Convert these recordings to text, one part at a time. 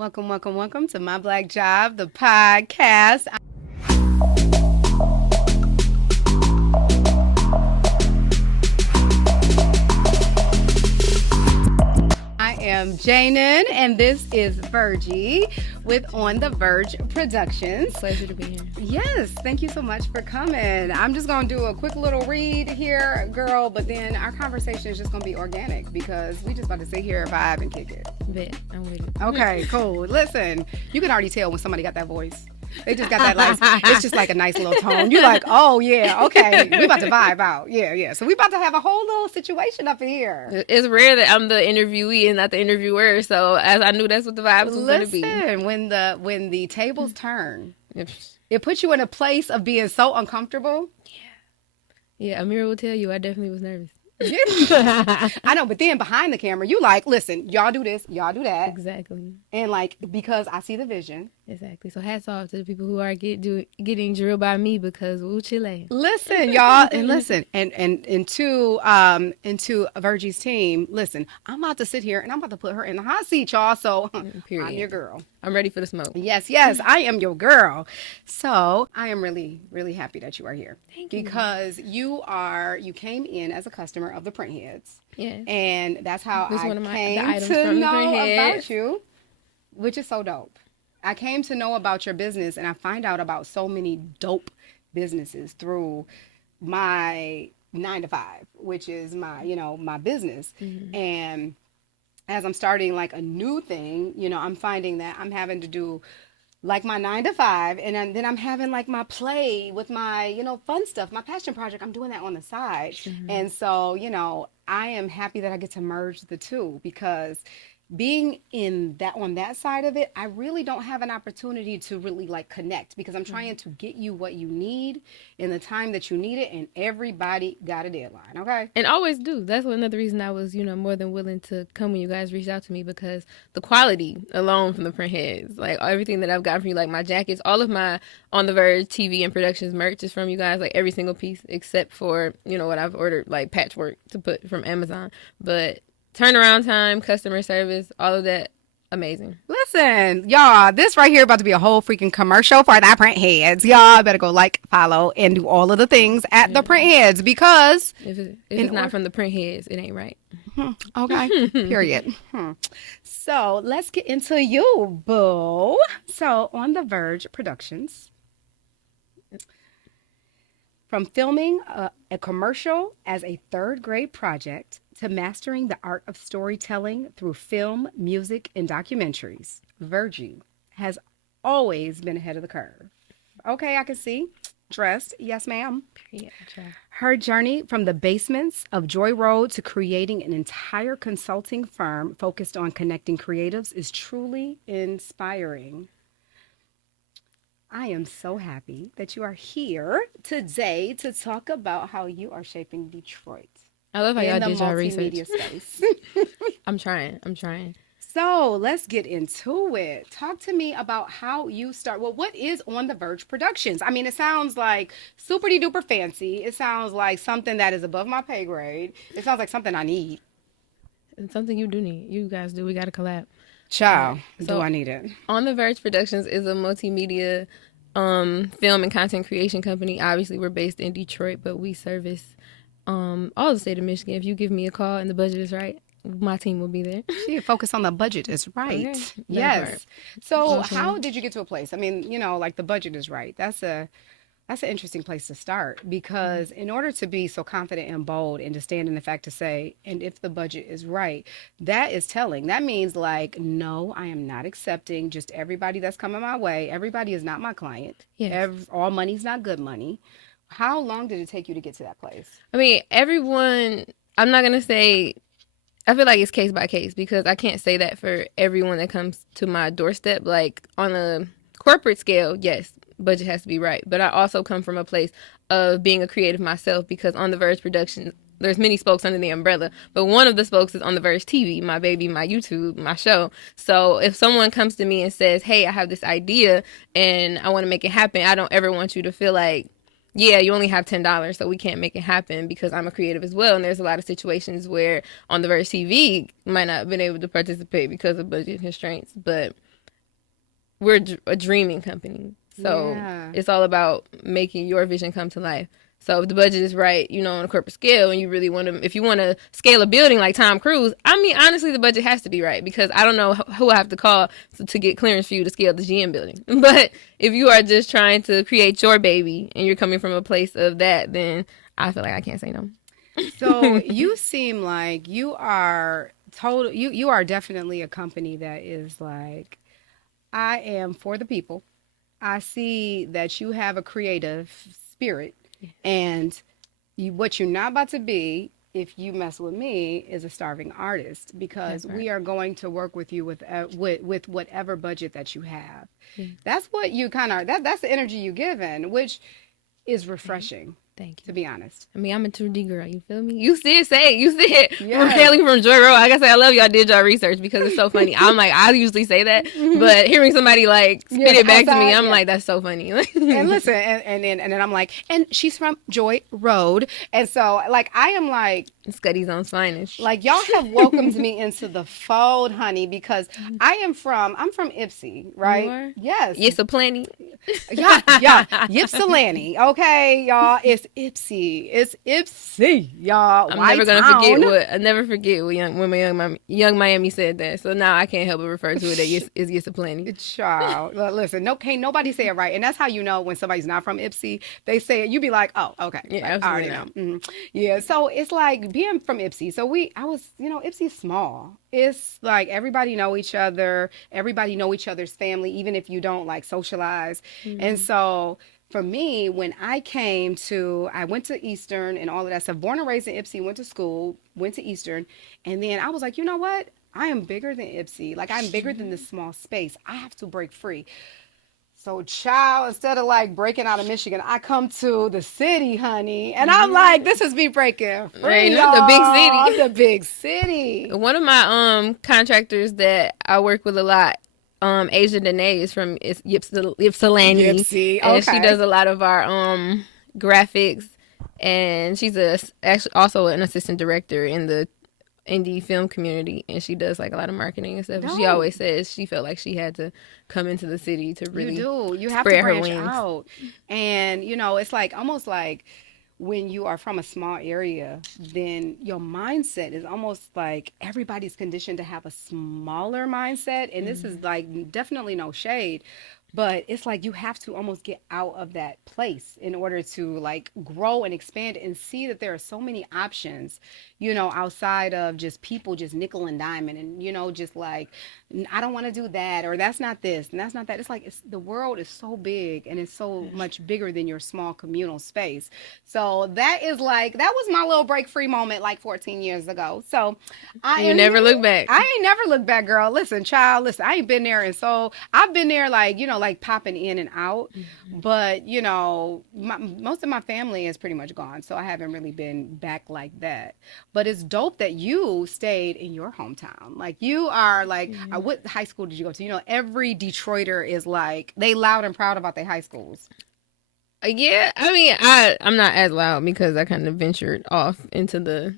Welcome to My Black Job, the podcast. I am Janan, and this is Virgea with OnTheVergeProductions. Pleasure to be here. Yes, thank you so much for coming. I'm just going to do a quick little read here, girl, but then our conversation is just going to be organic because we just about to sit here, vibe, and kick it. Bet, I'm with it. Okay, cool. Listen, you can already tell when somebody got that voice. They just got that nice, it's just like a nice little tone. You're like, oh yeah, okay, we about to vibe out. Yeah. So we about to have a whole little situation up in here. It's rare that I'm the interviewee and not the interviewer, so as I knew that's what the vibes was going to be. Listen, when the tables turn, it puts you in a place of being so uncomfortable. Yeah, Amira will tell you I definitely was nervous. I know, but then behind the camera, you like, listen, y'all do this, y'all do that. Exactly. And like, because I see the vision. Exactly. So hats off to the people who are getting drilled by me because we'll chile. Listen, y'all, and listen, and into Virgie's team, listen, I'm about to sit here and I'm about to put her in the hot seat, y'all. So Period. I'm your girl. I'm ready for the smoke. Yes, I am your girl. So I am really, really happy that you are here. Thank you. Because you came in as a customer of the Print Heads. Yes. And that's how This I one of the came items to from the know Print Heads. about you, which is so dope. I came to know about your business, and I find out about so many dope businesses through my 9-to-5, which is my business. Mm-hmm. And as I'm starting like a new thing, I'm finding that I'm having to do like my 9-to-5, and then I'm having like my play with my, fun stuff, my passion project. I'm doing that on the side. Mm-hmm. And so, I am happy that I get to merge the two, because being on that side of it, I really don't have an opportunity to really like connect, because I'm trying to get you what you need in the time that you need it, and everybody got a deadline. Okay. And always do. That's another reason I was, more than willing to come when you guys reached out to me, because the quality alone from the Print Heads, like everything that I've gotten from you, like my jackets, all of my On The Verge TV and Productions merch is from you guys, like every single piece except for, what I've ordered, like patchwork to put from Amazon. But turnaround time, customer service, all of that, amazing. Listen, y'all, this right here about to be a whole freaking commercial for the Print Heads. Y'all better go like, follow, and do all of the things at the Print Heads, because if it's not from the Print Heads, it ain't right. Okay, period. So let's get into you, boo. So On The Verge Productions, from filming a commercial as a third-grade project to mastering the art of storytelling through film, music, and documentaries, Virgea has always been ahead of the curve. Okay, I can see. Dressed, yes, ma'am. Yeah, try. Her journey from the basements of Joy Road to creating an entire consulting firm focused on connecting creatives is truly inspiring. I am so happy that you are here today to talk about how you are shaping Detroit. I love how y'all in the did y'all research. multimedia space. I'm trying. So let's get into it. Talk to me about how you start. Well, what is On The Verge Productions? I mean, it sounds like super duper fancy. It sounds like something that is above my pay grade. It sounds like something I need. It's something you do need. You guys do. We got to collab. Child, So- do I need it? On The Verge Productions is a multimedia film and content creation company. Obviously, we're based in Detroit, but we service all the state of Michigan. If you give me a call and the budget is right, my team will be there. She focus on the budget is right. Okay. That Yes. part. So Okay. how did you get to a place? I mean, like the budget is right. That's an interesting place to start, because in order to be so confident and bold and to stand in the fact to say, and if the budget is right, that is telling. That means like, no, I am not accepting just everybody that's coming my way. Everybody is not my client. Yes. All money's not good money. How long did it take you to get to that place? I mean, everyone, I'm not going to say, I feel like it's case by case, because I can't say that for everyone that comes to my doorstep. Like on a corporate scale, yes, budget has to be right. But I also come from a place of being a creative myself, because On The Verge Productions, there's many spokes under the umbrella, but one of the spokes is On The Verge TV, my baby, my YouTube, my show. So if someone comes to me and says, hey, I have this idea and I want to make it happen, I don't ever want you to feel like, yeah, you only have $10, so we can't make it happen, because I'm a creative as well. And there's a lot of situations where On The Verge TV might not have been able to participate because of budget constraints. But we're a dreaming company. So it's all about making your vision come to life. So if the budget is right, you know, on a corporate scale, and you really want to, if you want to scale a building like Tom Cruise, I mean, honestly, the budget has to be right, because I don't know who I have to call to get clearance for you to scale the GM building. But if you are just trying to create your baby and you're coming from a place of that, then I feel like I can't say no. So you seem like you are you are definitely a company that is like, I am for the people. I see that you have a creative spirit, and what you're not about to be, if you mess with me, is a starving artist, because we are going to work with you with whatever budget that you have. That's what you kind of that's the energy you give in, which is refreshing. Thank you. To be honest. I mean, I'm a 2D girl. You feel me? You said hailing from Joy Road. Like I say, I love y'all did y'all research, because it's so funny. I'm like, I usually say that, but hearing somebody like spit it back to me, I'm like, that's so funny. And listen, and then I'm like, and she's from Joy Road, and so like I am like Scuddy's on signage. Like, y'all have welcomed me into the fold, honey, because I'm from Ypsi, right? You are? Yes. Yes, a plenty. Yeah, Ypsilanti, okay, y'all. It's Ypsi, y'all. I'm never gonna forget when my young Miami said that. So now I can't help but refer to it as yes a plenty. Child, listen, can't nobody say it right, and that's how you know when somebody's not from Ypsi. They say it, you be like, oh, okay, yeah, like, I already know. Mm-hmm. Yeah, so it's like being from Ypsi. So Ypsi's small. It's like everybody know each other. Everybody know each other's family, even if you don't like socialize. Mm-hmm. And so for me, when I went to Eastern and all of that stuff, born and raised in Ypsi, went to school, went to Eastern. And then I was like, you know what? I am bigger than Ypsi. Like, I'm bigger than this small space. I have to break free. So, child, instead of like breaking out of Michigan, I come to the city, honey. And I'm like, this is me breaking free. Right, not the big city. I'm the big city. One of my contractors that I work with a lot, Asia Danae, is from Ypsilanti. Ypsi, okay. And she does a lot of our graphics, and she's actually also an assistant director in the indie film community, and she does like a lot of marketing and stuff. She always says she felt like she had to come into the city to really you have to branch out. And it's like almost like when you are from a small area, then your mindset is almost like everybody's conditioned to have a smaller mindset. And this is like definitely no shade, but it's like you have to almost get out of that place in order to like grow and expand and see that there are so many options, outside of just people just nickel and diamond and, just like, I don't want to do that, or that's not this and that's not that. It's like the world is so big and it's so much bigger than your small communal space. So that was my little break free moment like 14 years ago. So you never look back. I ain't never looked back, girl. Listen, child, I ain't been there. And so I've been there like, like popping in and out. But, most of my family is pretty much gone. So I haven't really been back like that. But it's dope that you stayed in your hometown. Like you are like, what high school did you go to? Every Detroiter is like, they loud and proud about their high schools. Yeah, I mean, I'm not as loud because I kind of ventured off into the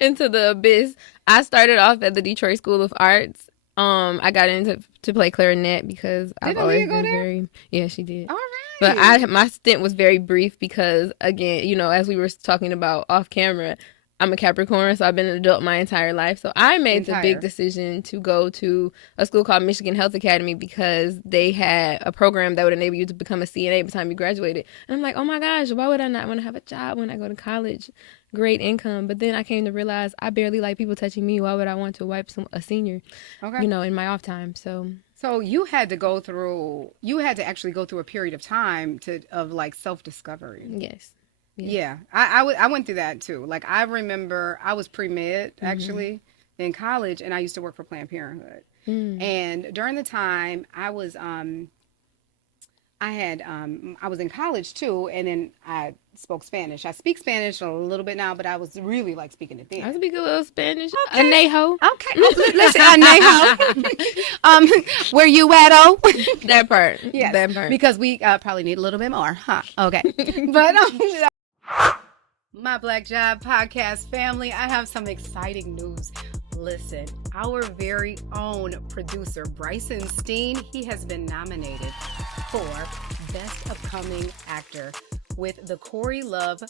into the abyss. I started off at the Detroit School of Arts. I got into to play clarinet because I've always been very. Yeah, she did. All right. But my stint was very brief because, again, as we were talking about off camera, I'm a Capricorn, so I've been an adult my entire life. So I made the big decision to go to a school called Michigan Health Academy because they had a program that would enable you to become a CNA by the time you graduated. And I'm like, oh my gosh, why would I not want to have a job when I go to college? Great income. But then I came to realize I barely like people touching me. Why would I want to wipe a senior, in my off time? So you had to actually go through a period of time of like self-discovery. Yes. Yeah, I went through that too. Like I remember I was pre-med actually in college, and I used to work for Planned Parenthood. And during the time I was I was in college too, and then I spoke Spanish. I speak Spanish a little bit now, but I was really like speaking it then. I speak a little Spanish. Okay. Anejo. Okay. Listen, Anejo. Where you at, oh? That part. Yes. That part. Because we probably need a little bit more, huh? Okay. But my Black Job podcast family, I have some exciting news Listen, our very own producer, Bryson Steen, he has been nominated for Best Upcoming Actor with the Corey Love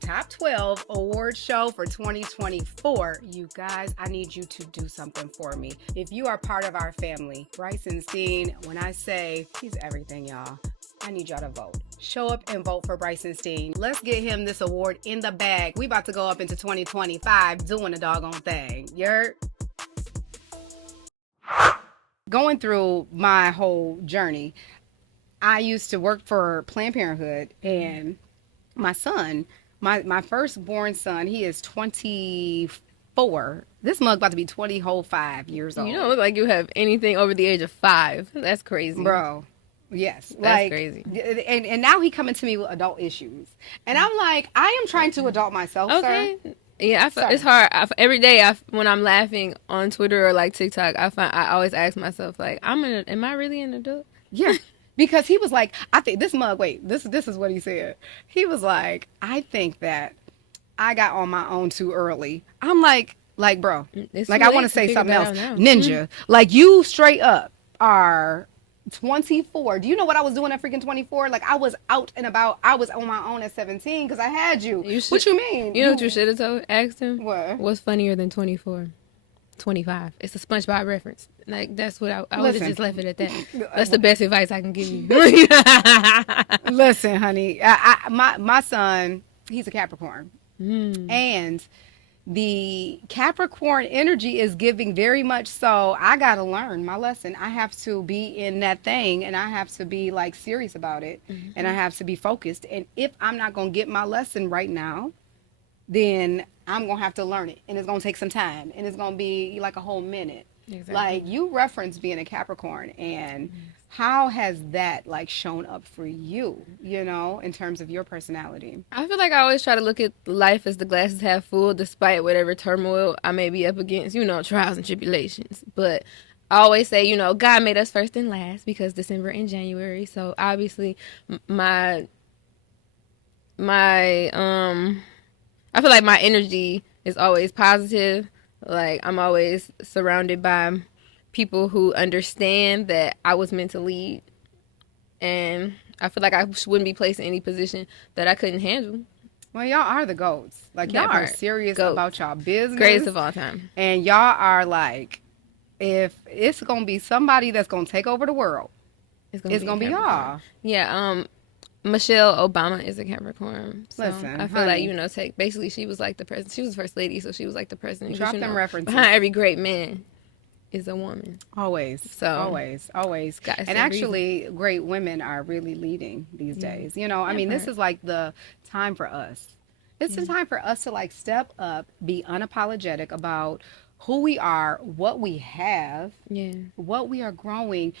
Top 12 Award Show for 2024. You guys, I need you to do something for me. If you are part of our family, Bryson Steen, when I say he's everything, y'all, I need y'all to vote. Show up and vote for Bryson Steen. Let's get him this award in the bag. We about to go up into 2025 doing the doggone thing. You're going through my whole journey. I used to work for Planned Parenthood, and my son, my firstborn son, he is 24. This mug about to be 20 whole 5 years old. You don't look like you have anything over the age of 5. That's crazy. Bro. Yes. That's crazy. And now he coming to me with adult issues. And I'm like, I am trying to adult myself, Okay. sir. Yeah, it's hard. Every day, when I'm laughing on Twitter or like TikTok, I always ask myself, like, am I really an adult? Yeah. Because he was like, I think this mug, wait, this is what he said. He was like, I think that I got on my own too early. I'm like, bro, It's like too I want late to say figure something that else. out now. Ninja, like you straight up are 24. Do you know what I was doing at freaking 24? Like I was out and about. I was on my own at 17 because I had you. What you mean? You know what you should have asked him? What? What's funnier than 24? 25. It's a SpongeBob reference. Like, that's what I would have just left it at that. That's the best advice I can give you. Listen, honey, my son, he's a Capricorn. And the Capricorn energy is giving very much so. I got to learn my lesson. I have to be in that thing, and I have to be like serious about it, and I have to be focused. And if I'm not going to get my lesson right now, then I'm going to have to learn it, and it's going to take some time, and it's going to be like a whole minute. Exactly. Like you referenced being a Capricorn, and how has that like shown up for you, you know, in terms of your personality? I feel like I always try to look at life as the glass is half full, despite whatever turmoil I may be up against, you know, trials and tribulations. But I always say, you know, God made us first and last because December and January. So obviously I feel like my energy is always positive. Like, I'm always surrounded by people who understand that I was meant to lead. And I feel like I wouldn't be placed in any position that I couldn't handle. Well, y'all are the GOATs. Like, y'all are serious about y'all business. Greatest of all time. And y'all are like, if it's going to be somebody that's going to take over the world, it's going to be y'all. Yeah, Michelle Obama is a Capricorn. So listen, I feel like, you know, basically she was like the president. She was the first lady, so she was like the president. Drop them references. Behind every great man is a woman. Always. So always. And actually, great women are really leading these days. You know, I mean, this is like the time for us. It's the time for us to like step up, be unapologetic about who we are, what we have, what we are growing,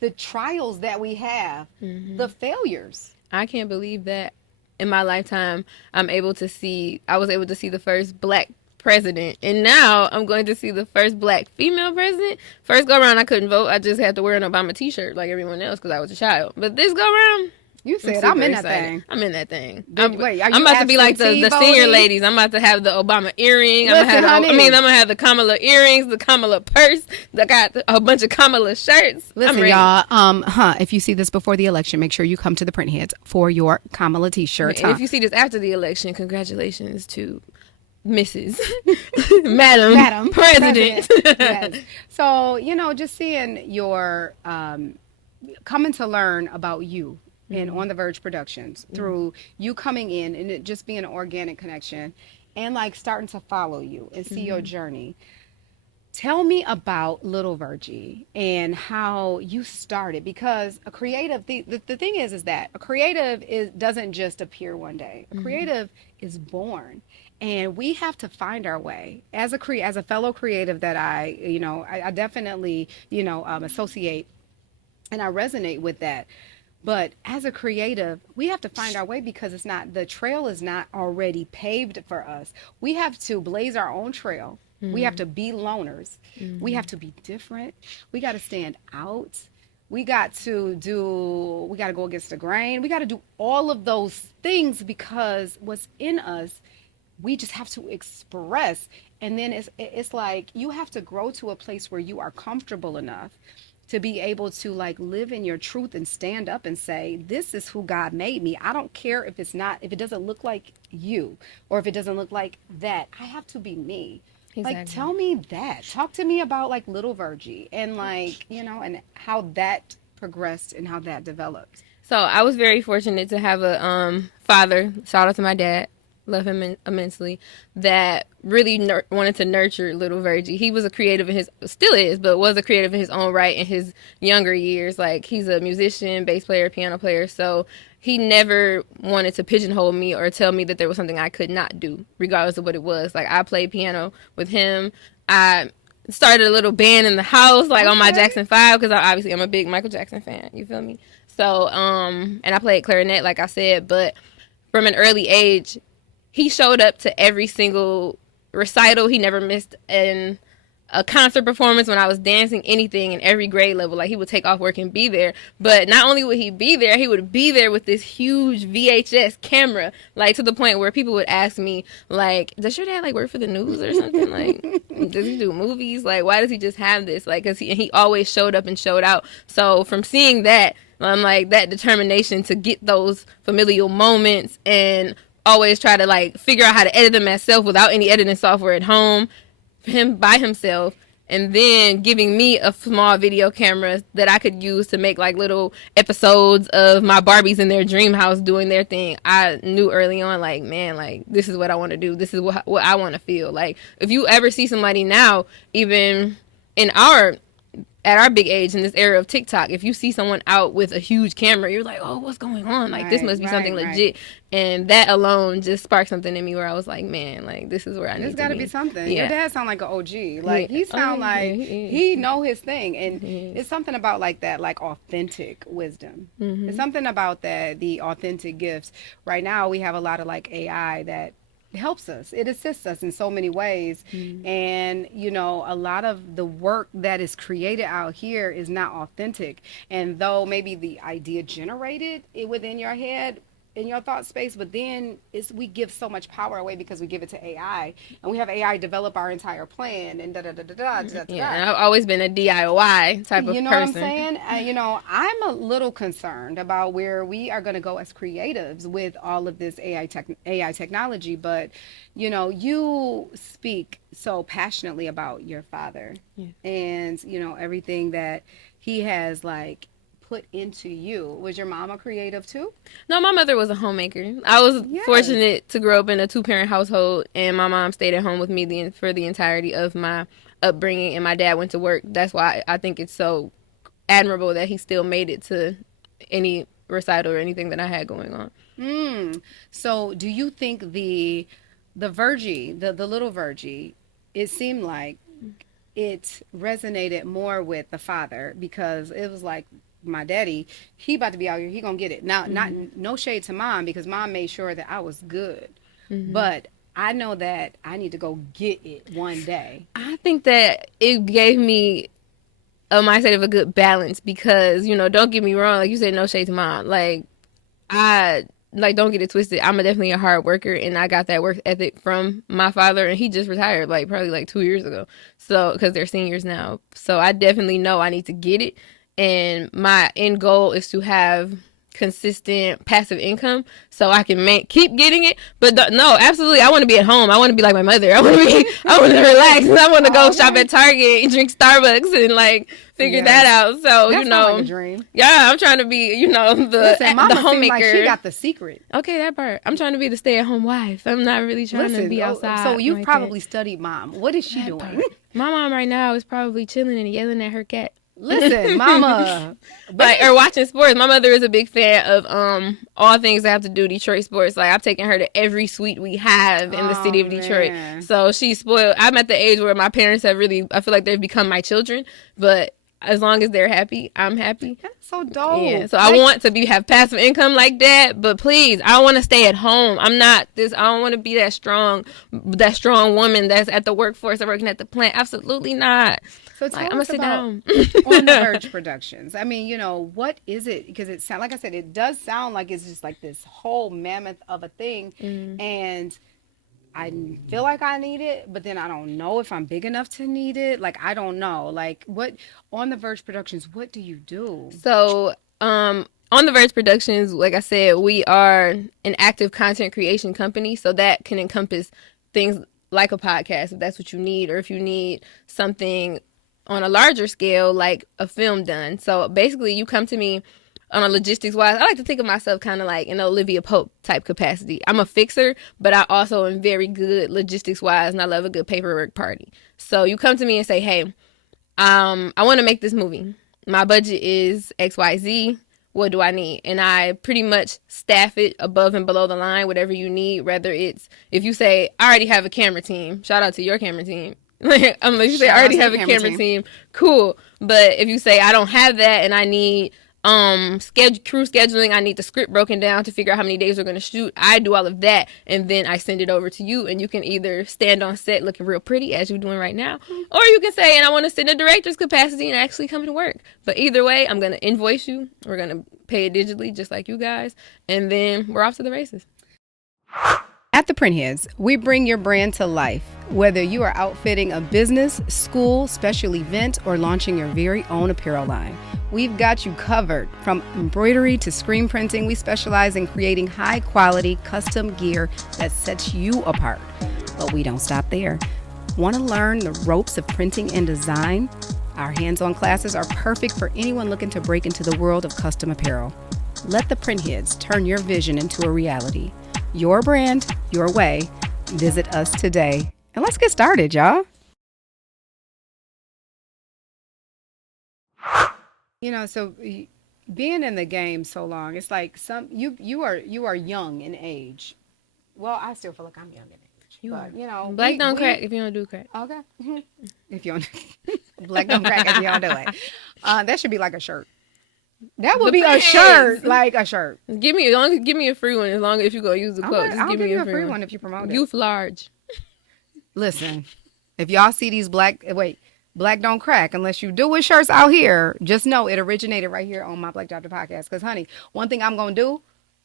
the trials that we have, the failures. I can't believe that in my lifetime I was able to see the first black president, and now I'm going to see the first black female president. First go around I couldn't vote. I just had to wear an Obama t-shirt like everyone else because I was a child. But this go around, you said I'm in that thing. I'm in that thing. I'm about to be like the senior ladies. I'm about to have the Obama earring. I'm gonna have the Kamala earrings, the Kamala purse. I got a bunch of Kamala shirts. Listen, y'all. If you see this before the election, make sure you come to the print heads for your Kamala t-shirt. And if you see this after the election, congratulations to Mrs. Madam President. Yes. So, you know, just seeing your coming to learn about you and On the Verge Productions through you coming in and it just being an organic connection and like starting to follow you and see your journey. Tell me about Little Virgie and how you started, because a creative, the thing is that a creative doesn't just appear one day. A creative is born, and we have to find our way. As a fellow creative that I definitely, associate and I resonate with that. But as a creative, we have to find our way because the trail is not already paved for us. We have to blaze our own trail. We have to be loners. We have to be different. We got to stand out. We got to go against the grain. We got to do all of those things because what's in us, we just have to express. And then it's like you have to grow to a place where you are comfortable enough to be able to like live in your truth and stand up and say, this is who God made me. I don't care if it's not, if it doesn't look like you or if it doesn't look like that. I have to be me. Like, Exactly. tell me that. Talk to me about like little Virgie and like, and how that progressed and how that developed. So I was very fortunate to have a father. Shout out to my dad. Love him immensely. That really wanted to nurture little Virgie. He was a creative in his, still is, but was a creative in his own right in his younger years. Like he's a musician, bass player, piano player. So he never wanted to pigeonhole me or tell me that there was something I could not do, regardless of what it was. Like I played piano with him. I started a little band in the house, like on my Okay. Jackson 5, because obviously I'm a big Michael Jackson fan. You feel me? So, and I played clarinet, like I said, but from an early age, he showed up to every single recital. He never missed a concert performance when I was dancing, anything in every grade level. Like he would take off work and be there. But not only would he be there with this huge VHS camera, like to the point where people would ask me, like, does your dad like work for the news or something? Like, does he do movies? Like, why does he just have this? Like, cause he always showed up and showed out. So from seeing that, I'm like that determination to get those familial moments and always try to like figure out how to edit them myself without any editing software at home, him by himself, and then giving me a small video camera that I could use to make like little episodes of my Barbies in their dream house doing their thing. I knew early on, like, man, like this is what I want to do. This is what I want to feel. Like if you ever see somebody now, even in our at our big age in this era of TikTok, if you see someone out with a huge camera, you're like, oh, what's going on? Like, this Right, must be something right, legit. right. And that alone just sparked something in me where I was like, man, like, this is where I There's need to got to be be. something. Your Yeah. dad sound like an OG. Yeah. Like he Oh, sound yeah, like he is. he know his thing, and He is. it's something about like that, like authentic wisdom. It's Mm-hmm. something about that, the authentic gifts. Right now, we have a lot of like AI that helps us. It assists us in so many ways, Mm-hmm. and a lot of the work that is created out here is not authentic. And though maybe the idea generated it within your head, in your thought space, but then we give so much power away because we give it to AI, and we have AI develop our entire plan and da da da da da da da Yeah. da. And I've always been a DIY type You of know what I'm person. saying? I'm a little concerned about where we are going to go as creatives with all of this AI technology. But you speak so passionately about your father, Yeah. and everything that he has like put into you. Was your mama creative too? No, my mother was a homemaker. I was Yes. fortunate to grow up in a two-parent household, and my mom stayed at home with me for the entirety of my upbringing, and my dad went to work. That's why I think it's so admirable that he still made it to any recital or anything that I had going on. Mm. So, do you think the Vergie, the little Vergie, it seemed like it resonated more with the father because it was like my daddy, he about to be out here, he gonna get it. Now, not Mm-hmm. no shade to mom because mom made sure that I was good, Mm-hmm. but I know that I need to go get it one day. I think that it gave me a mindset of a good balance because, don't get me wrong, like you said, no shade to mom. Like, I like don't get it twisted. I'm definitely a hard worker, and I got that work ethic from my father, and he just retired like probably like 2 years ago. So because they're seniors now, so I definitely know I need to get it, and my end goal is to have consistent passive income so I can keep getting it. But no, absolutely, I want to be at home. I want to be like my mother. I want to relax. I want to go shop Okay. at Target and drink Starbucks and like figure that Yes. out. So That sounds like a dream. yeah, I'm trying to be Listen, the mama seemed like she homemaker. got the secret. Okay, that part. I'm trying to be the stay-at-home wife. I'm not really trying to Listen, be so outside you've like that. probably studied mom. What is she That part. doing? My mom right now is probably chilling and yelling at her cat. Listen, mama. Like or watching sports. My mother is a big fan of all things that have to do Detroit sports. Like I've taken her to every suite we have in the Oh city of Detroit. man. So she's spoiled. I'm at the age where my parents have really I feel like they've become my children. But as long as they're happy, I'm happy. That's so dope. Yeah, so I want to have passive income like that, but please, I want to stay at home. I'm not this. I don't want to be that strong woman that's at the workforce or working at the plant. Absolutely not. So Like tell I'm gonna us sit about down. On the Verge Productions. I mean, what is it? Because it sound like I said, it does sound like it's just like this whole mammoth of a thing. Mm. And I feel like I need it, but then I don't know if I'm big enough to need it. Like, I don't know. Like, what on the Verge Productions, what do you do? So, on the Verge Productions, like I said, we are an active content creation company. So that can encompass things like a podcast, if that's what you need, or if you need something on a larger scale, like a film done. So basically, you come to me on a logistics wise. I like to think of myself kind of like an Olivia Pope type capacity. I'm a fixer, but I also am very good logistics wise, and I love a good paperwork party. So you come to me and say, hey, I want to make this movie. My budget is XYZ. What do I need? And I pretty much staff it above and below the line, whatever you need. Whether it's, if you say, I already have a camera team, shout out to your camera team. Unless you say, I already have a camera team, cool. But if you say, I don't have that and I need crew scheduling, I need the script broken down to figure out how many days we're going to shoot, I do all of that, and then I send it over to you, and you can either stand on set looking real pretty as you're doing right now, or you can say, and I want to sit in a director's capacity and actually come to work. But either way, I'm going to invoice you, we're going to pay it digitally just like you guys, and then we're off to the races. At the Printheads, we bring your brand to life. Whether you are outfitting a business, school, special event, or launching your very own apparel line, we've got you covered. From embroidery to screen printing, we specialize in creating high-quality, custom gear that sets you apart. But we don't stop there. Want to learn the ropes of printing and design? Our hands-on classes are perfect for anyone looking to break into the world of custom apparel. Let the Printheads turn your vision into a reality. Your brand, your way. Visit us today. And let's get started, y'all. You know, so being in the game so long, it's like you are young in age. Well, I still feel like I'm young in age. But you know, black don't crack if you don't do crack. Okay. If you don't black don't crack if you don't do it. That should be like a shirt. That would be a shirt, like a shirt. Give me a free one as long as you go use the quote. I'll give you a free one if you promote it. Youth large. Listen, if y'all see these black don't crack unless you do with shirts out here, just know it originated right here on my Black Doctor podcast. Because honey, one thing I'm gonna do,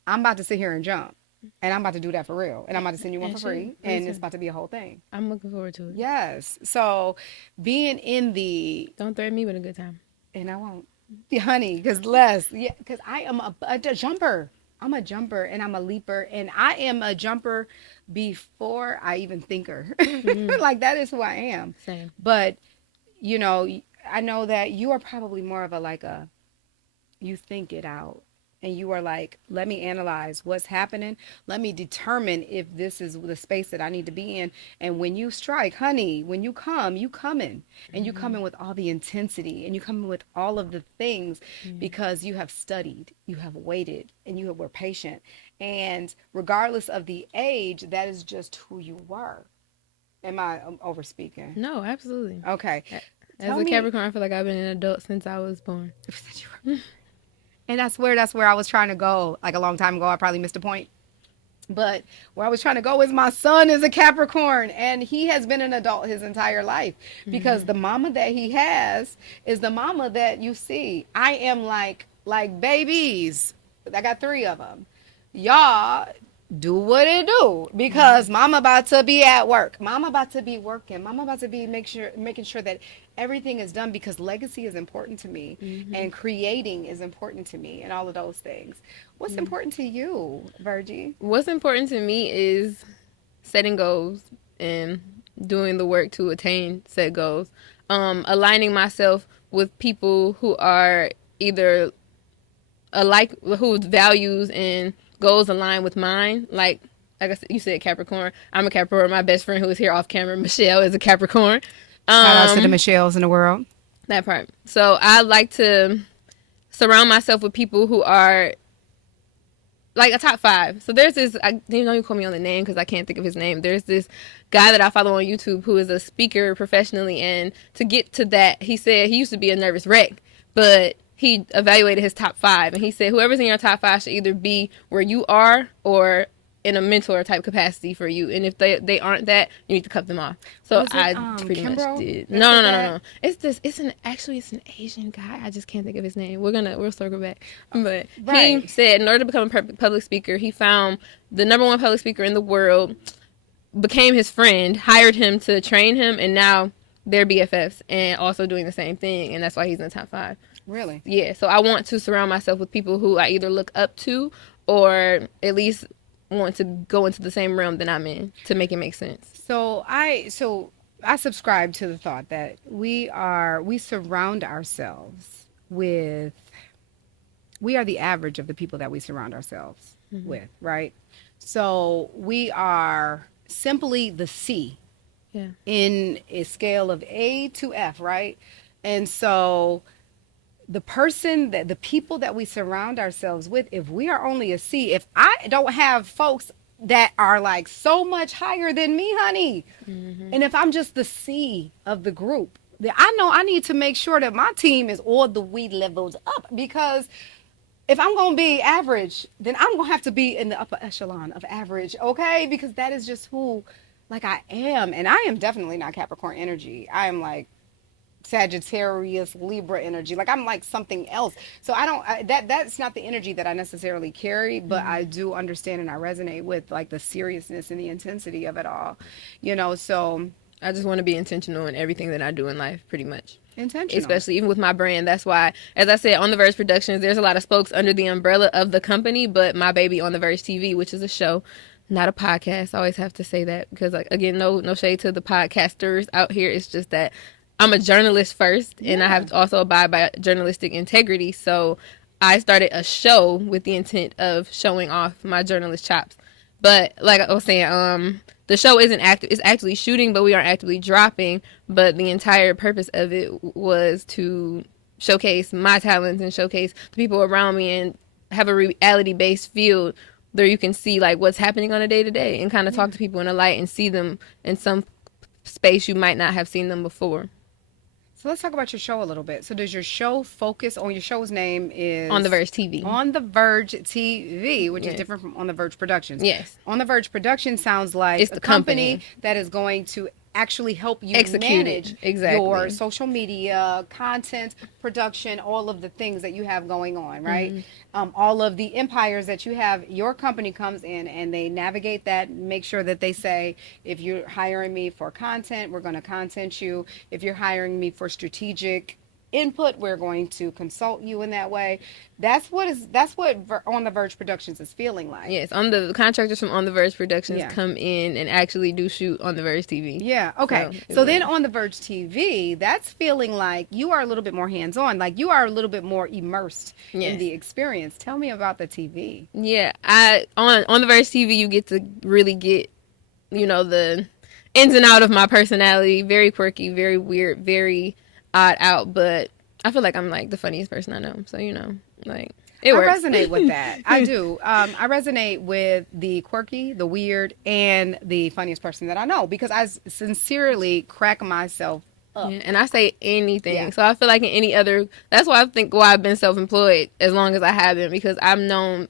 I'm about to sit here and jump. And I'm about to do that for real. And I'm about to send you one for free. And it's about to be a whole thing. I'm looking forward to it. Yes. So being in the... Don't threaten me with a good time. And I won't. Honey, because I am a jumper. I'm a jumper and I'm a leaper. And I am a jumper before I even think her. Mm-hmm. Like, that is who I am. Same. But, you know, I know that you are probably more of you think it out. And you are like, let me analyze what's happening. Let me determine if this is the space that I need to be in. And when you strike, honey, when you come in. And you come in with all the intensity. And you come in with all of the things because you have studied, you have waited, and you were patient. And regardless of the age, that is just who you were. Am I over speaking? No, absolutely. Okay. As a Capricorn, I feel like I've been an adult since I was born. And that's where I was trying to go. Like a long time ago, I probably missed a point. But where I was trying to go is my son is a Capricorn and he has been an adult his entire life because the mama that he has is the mama that you see. I am like babies. I got 3 of them. Y'all do what it do because mama about to be at work. Mama about to be working. Mama about to be making sure that everything is done because legacy is important to me and creating is important to me and all of those things. What's important to you, Virgie? What's important to me is setting goals and doing the work to attain said goals. Aligning myself with people who are either alike, whose values and goals align with mine. Like I said, you said Capricorn. I'm a Capricorn. My best friend who is here off camera, Michelle, is a Capricorn. Shout out to the Michelles in the world. That part. So I like to surround myself with people who are like a top 5. So there's this, you don't call me on the name because I can't think of his name. There's this guy that I follow on YouTube who is a speaker professionally. And to get to that, he said he used to be a nervous wreck, but he evaluated his top 5. And he said, whoever's in your top 5 should either be where you are or in a mentor type capacity for you. And if they aren't that, you need to cut them off. So I pretty Kimbro? much did. No. It's an Asian guy. I just can't think of his name. We'll circle back. But he said in order to become a public speaker, he found the #1 public speaker in the world became his friend, hired him to train him, and now they're BFFs and also doing the same thing, and that's why he's in the top 5. Really? Yeah, so I want to surround myself with people who I either look up to or at least want to go into the same realm that I'm in to make it make sense. So I subscribe to the thought that we surround ourselves with we are the average of the people that we surround ourselves with, right? So we are simply the C Yeah. in a scale of A to F, right? And so the people that we surround ourselves with, if we are only a C, if I don't have folks that are like so much higher than me, honey, and if I'm just the C of the group, then I know I need to make sure that my team is all the way levels up, because if I'm going to be average, then I'm going to have to be in the upper echelon of average, okay? Because that is just who, like, I am. And I am definitely not Capricorn energy. I am like Sagittarius, Libra energy. Like, I'm like something else. So that's not the energy that I necessarily carry, but I do understand and I resonate with, like, the seriousness and the intensity of it all, so. I just want to be intentional in everything that I do in life, pretty much. Intentional. Especially even with my brand. That's why, as I said, on the Verge Productions, there's a lot of spokes under the umbrella of the company, but my baby on the Verge TV, which is a show, not a podcast. I always have to say that because, like, again, no shade to the podcasters out here. It's just that I'm a journalist first, and I have to also abide by journalistic integrity. So I started a show with the intent of showing off my journalist chops. But like I was saying, the show isn't active. It's actually shooting, but we aren't actively dropping. But the entire purpose of it was to showcase my talents and showcase the people around me and have a reality-based field where you can see, like, what's happening on a day-to-day and kind of talk to people in a light and see them in some space you might not have seen them before. So let's talk about your show a little bit. So does your show focus on, your show's name is On the Verge TV. On the Verge TV, which Yes. is different from On the Verge Productions. Yes. On the Verge Productions sounds like It's a the company company that is going to actually help you Execute manage it. Exactly. your social media, content, production, all of the things that you have going on, right? All of the empires that you have, your company comes in and they navigate that, make sure that they say, if you're hiring me for content, we're going to content you. If you're hiring me for strategic input, we're going to consult you in that way. That's what On the Verge Productions is feeling like. Yes, on the contractors from On the Verge Productions Yeah. come in and actually do shoot On the Verge TV. Yeah, okay. So then On the Verge TV, that's feeling like you are a little bit more hands-on, like you are a little bit more immersed in Yes. the experience. Tell me about the TV. Yeah, on the Verge TV, you get to really get, the ins and out of my personality. Very quirky, very weird, very odd out, but I feel like I'm like the funniest person I know. So like it works. I resonate with that. I do. I resonate with the quirky, the weird, and the funniest person that I know, because I sincerely crack myself up. Yeah, and I say anything. Yeah. So I feel like in any other, that's why I think why I've been self-employed as long as I have been, because I'm known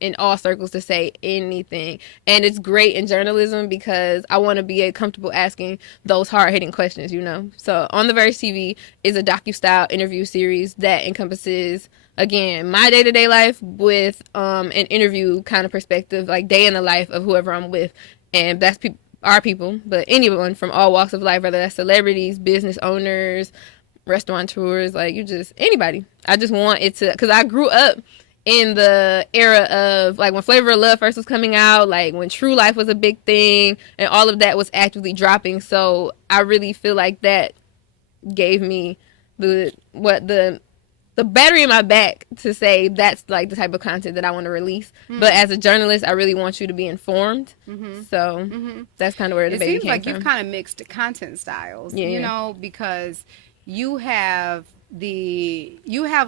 in all circles to say anything. And it's great in journalism because I want to be comfortable asking those hard-hitting questions, So On the Verge TV is a docu-style interview series that encompasses, again, my day-to-day life with an interview kind of perspective, like day in the life of whoever I'm with. And that's our people, but anyone from all walks of life, whether that's celebrities, business owners, restaurateurs, like anybody. I just want it to, because I grew up in the era of, like, when Flavor of Love first was coming out, like when True Life was a big thing and all of that was actively dropping. So I really feel like that gave me the battery in my back to say that's like the type of content that I want to release. But as a journalist, I really want you to be informed. So that's kind of where the baby seems came like from. you've kind of mixed content styles, Yeah. Because you have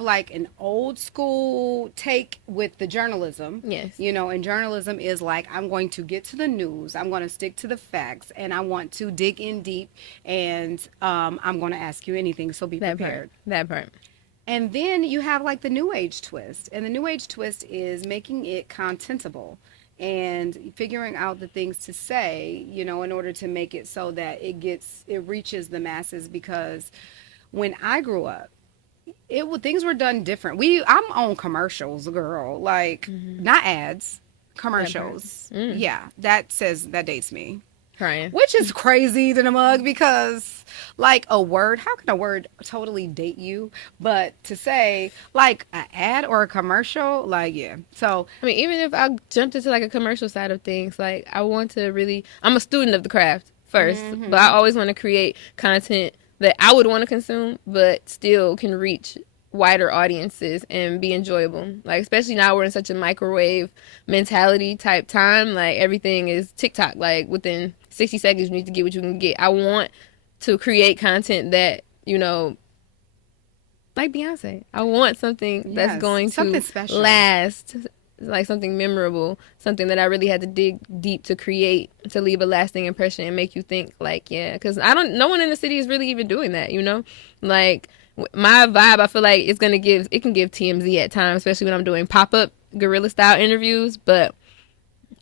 like an old school take with the journalism. Yes. And journalism is like, I'm going to get to the news, I'm going to stick to the facts, and I want to dig in deep, and I'm going to ask you anything, so be prepared. That part. And then you have like the new age twist, and the new age twist is making it contentable and figuring out the things to say, in order to make it so that it reaches the masses. Because when I grew up, things were done different. I'm on commercials, girl, like not ads, commercials. Yeah, that dates me. Crying. which is crazy to the mug because, like, a word, how can a word totally date you? But to say, like, an ad or a commercial, like, yeah. So, I mean, even if I jumped into like a commercial side of things, like I want to really, I'm a student of the craft first, but I always want to create content that I would want to consume, but still can reach wider audiences and be enjoyable. Like, especially now we're in such a microwave mentality type time. Like, everything is TikTok. Like, within 60 seconds, you need to get what you can get. I want to create content that, like Beyonce. I want something that's yes, going something to special. last, like something memorable, something that I really had to dig deep to create, to leave a lasting impression and make you think, like, yeah, because no one in the city is really even doing that, like my vibe. I feel like it can give TMZ at times, especially when I'm doing pop up guerrilla style interviews. But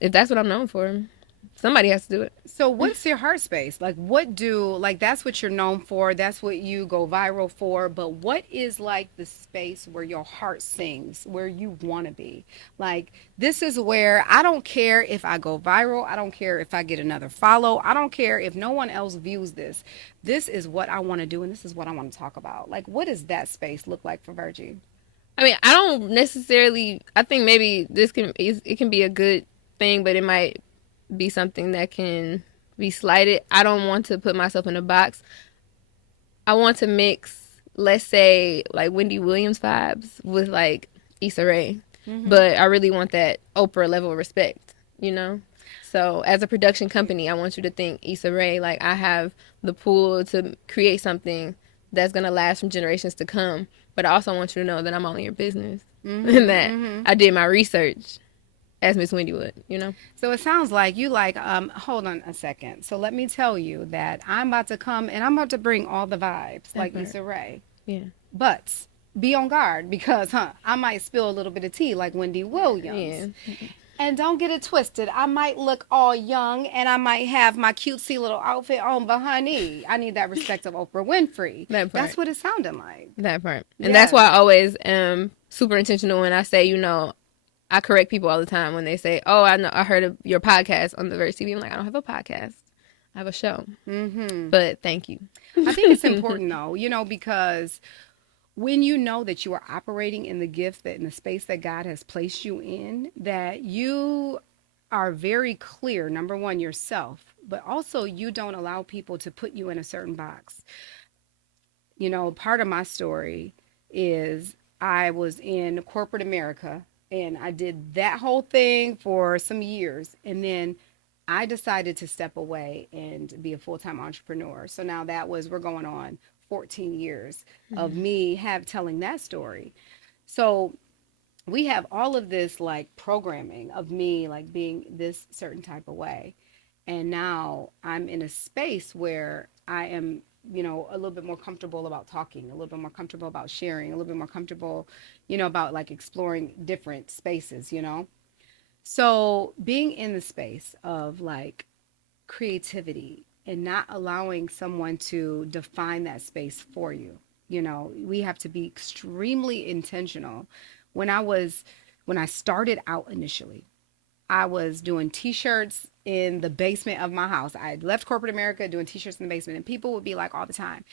if that's what I'm known for, somebody has to do it. So what's your heart space? Like that's what you're known for, that's what you go viral for, but what is like the space where your heart sings, where you want to be? Like this is where I don't care if I go viral, I don't care if I get another follow, I don't care if no one else views this. This is what I want to do and this is what I want to talk about. Like what does that space look like for Virgie? I mean, I don't necessarily. I think maybe it can be a good thing, but it might be something that can be slighted. I don't want to put myself in a box. I want to mix, let's say, like Wendy Williams vibes with like Issa Rae, but I really want that Oprah level of respect, So as a production company, I want you to think Issa Rae. Like I have the pool to create something that's gonna last from generations to come. But I also want you to know that I'm all in your business and that I did my research as Miss Wendy would. So it sounds like you like, hold on a second. So let me tell you that I'm about to come and I'm about to bring all the vibes like Right. Issa Rae. Yeah. But be on guard because, I might spill a little bit of tea like Wendy Williams. Yeah. And don't get it twisted. I might look all young and I might have my cutesy little outfit on, but honey, I need that respect of Oprah Winfrey. That part. That's what it sounded like. That part. And Yeah. that's why I always am super intentional when I say, I correct people all the time when they say, "Oh, I heard of your podcast on the Verge TV." I'm like, I don't have a podcast. I have a show. But thank you. I think it's important though, because when you know that you are operating in the gift that in the space that God has placed you in, that you are very clear, number one, yourself, but also you don't allow people to put you in a certain box. Part of my story is I was in corporate America and I did that whole thing for some years. And then I decided to step away and be a full-time entrepreneur. So now we're going on 14 years of me telling that story. So we have all of this like programming of me like being this certain type of way. And now I'm in a space where I am, a little bit more comfortable about talking, a little bit more comfortable about sharing, a little bit more comfortable, about like exploring. So being in the space of like creativity and not allowing someone to define that space for you. We have to be extremely intentional. When I started out initially, I was doing t-shirts in the basement of my house. I had left corporate America doing t-shirts in the basement and people would be like all the time,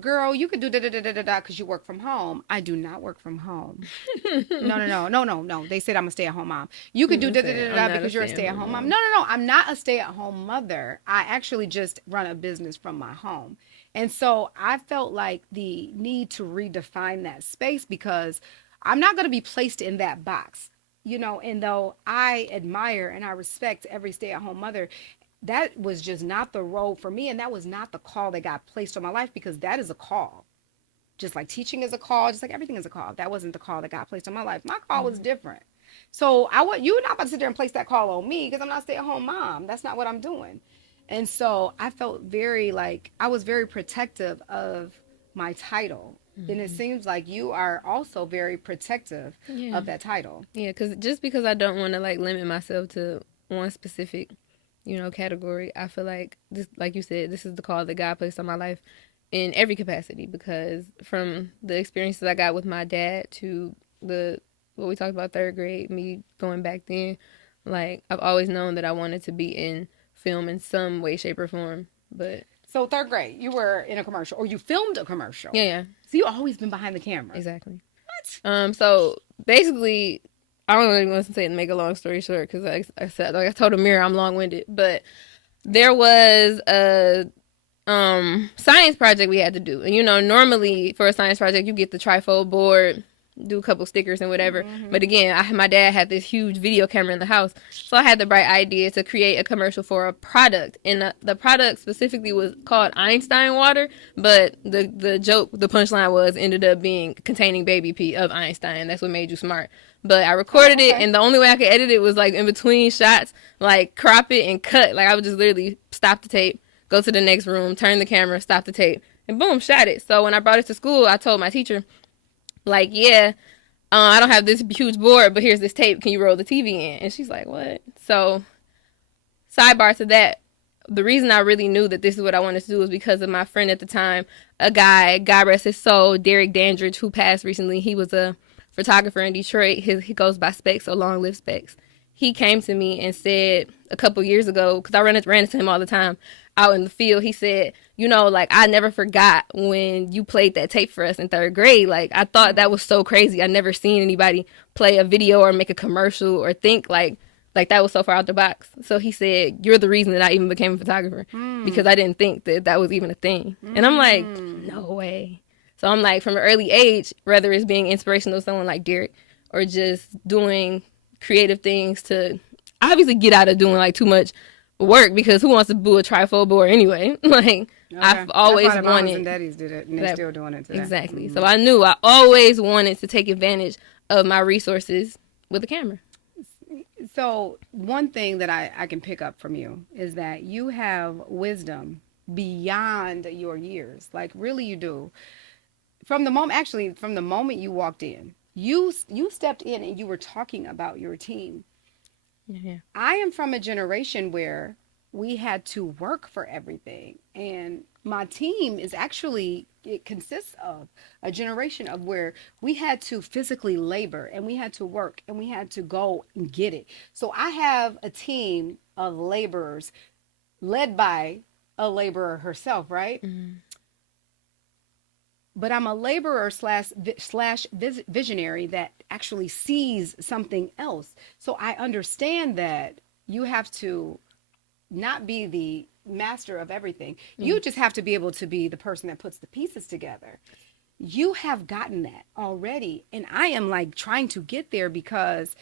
girl, you could do da da da da da da because you work from home. I do not work from home. No. They said I'm a stay-at-home mom. You could do da da da da because you're a stay-at-home mom. No. I'm not a stay-at-home mother. I actually just run a business from my home. And so I felt like the need to redefine that space because I'm not going to be placed in that box. And though I admire and I respect every stay-at-home mother, that was just not the role for me. And that was not the call that got placed on my life because that is a call. Just like teaching is a call, just like everything is a call. That wasn't the call that got placed on my life. My call was different. So you're not about to sit there and place that call on me because I'm not a stay-at-home mom. That's not what I'm doing. And so I felt I was very protective of my title. And it seems like you are also very protective of that title. Yeah, because I don't want to like limit myself to one specific, category. I feel like this, like you said, this is the call that God placed on my life in every capacity. Because from the experiences I got with my dad to what we talked about 3rd grade, me going back then, like I've always known that I wanted to be in film in some way, shape, or form. But So third grade, you were in a commercial, or you filmed a commercial. yeah. So you always been behind the camera. Exactly. What? So basically, I don't even want to say it and make a long story short because I said, like I told Amira, I'm long winded. But there was a science project we had to do, and normally for a science project you get the trifold board, do a couple stickers and whatever. But again, my dad had this huge video camera in the house, so I had the bright idea to create a commercial for a product, and the product specifically was called Einstein water. But the joke, the punchline was ended up being containing baby pee of Einstein. That's what made you smart. But I recorded it, and the only way I could edit it was like in between shots, like crop it and cut. Like I would just literally stop the tape, go to the next room, turn the camera, stop the tape, and boom, shot it. So when I brought it to school, I told my teacher, like, yeah, I don't have this huge board, but here's this tape. Can you roll the TV in? And she's like, what? So, sidebar to that, the reason I really knew that this is what I wanted to do was because of my friend at the time, a guy, God rest his soul, Derek Dandridge, who passed recently. He was a photographer in Detroit. He goes by Specs, so long live Specs. He came to me and said a couple years ago, because I ran into him all the time out in the field, he said, like, I never forgot when you played that tape for us in third grade. Like, I thought that was so crazy. I never seen anybody play a video or make a commercial or think like that was so far out the box. So he said, you're the reason that I even became a photographer, because I didn't think that was even a thing. And I'm like, no way. So I'm like, from an early age, whether it's being inspirational to someone like Derek or just doing creative things to obviously get out of doing like too much work, because who wants to do a trifold board anyway? Like, I've always That's why the wanted. moms and daddies did it, and they're still doing it today. Exactly. So I knew I always wanted to take advantage of my resources with a camera. So one thing that I can pick up from you is that you have wisdom beyond your years. Like, really, you do. From the moment you walked in, you stepped in and you were talking about your team. Yeah. I am from a generation where we had to work for everything. And my team it consists of a generation of where we had to physically labor and we had to work and we had to go and get it. So I have a team of laborers led by a laborer herself, right? Mm-hmm. But I'm a laborer slash visionary that actually sees something else. So I understand that you have to not be the master of everything. You just have to be able to be the person that puts the pieces together. You have gotten that already. And I am like trying to get there, because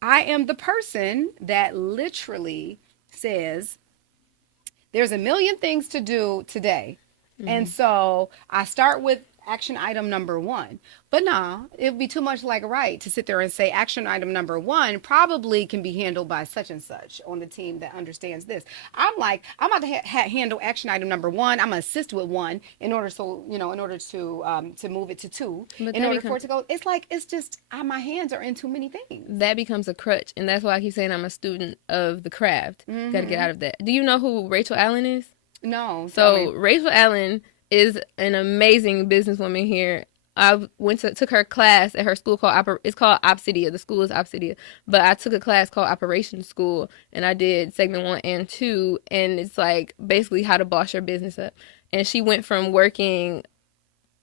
I am the person that literally says, there's a million things to do today. And so I start with action item number 1. But no, it would be too much like right to sit there and say action item number 1 probably can be handled by such and such on the team that understands this. I'm like, I'm about to handle action item number 1. I'm gonna assist with 1 in order to move it to 2. In order for it to go, it's just my hands are in too many things. That becomes a crutch, and that's why I keep saying I'm a student of the craft. Got to get out of that. Do you know who Rachel Allen is? No. So Rachel Allen is an amazing businesswoman here. I took her class at her school it's called Obsidia. The school is Obsidia, but I took a class called Operations School, and I did segment 1 and 2, and it's like basically how to boss your business up. And she went from working,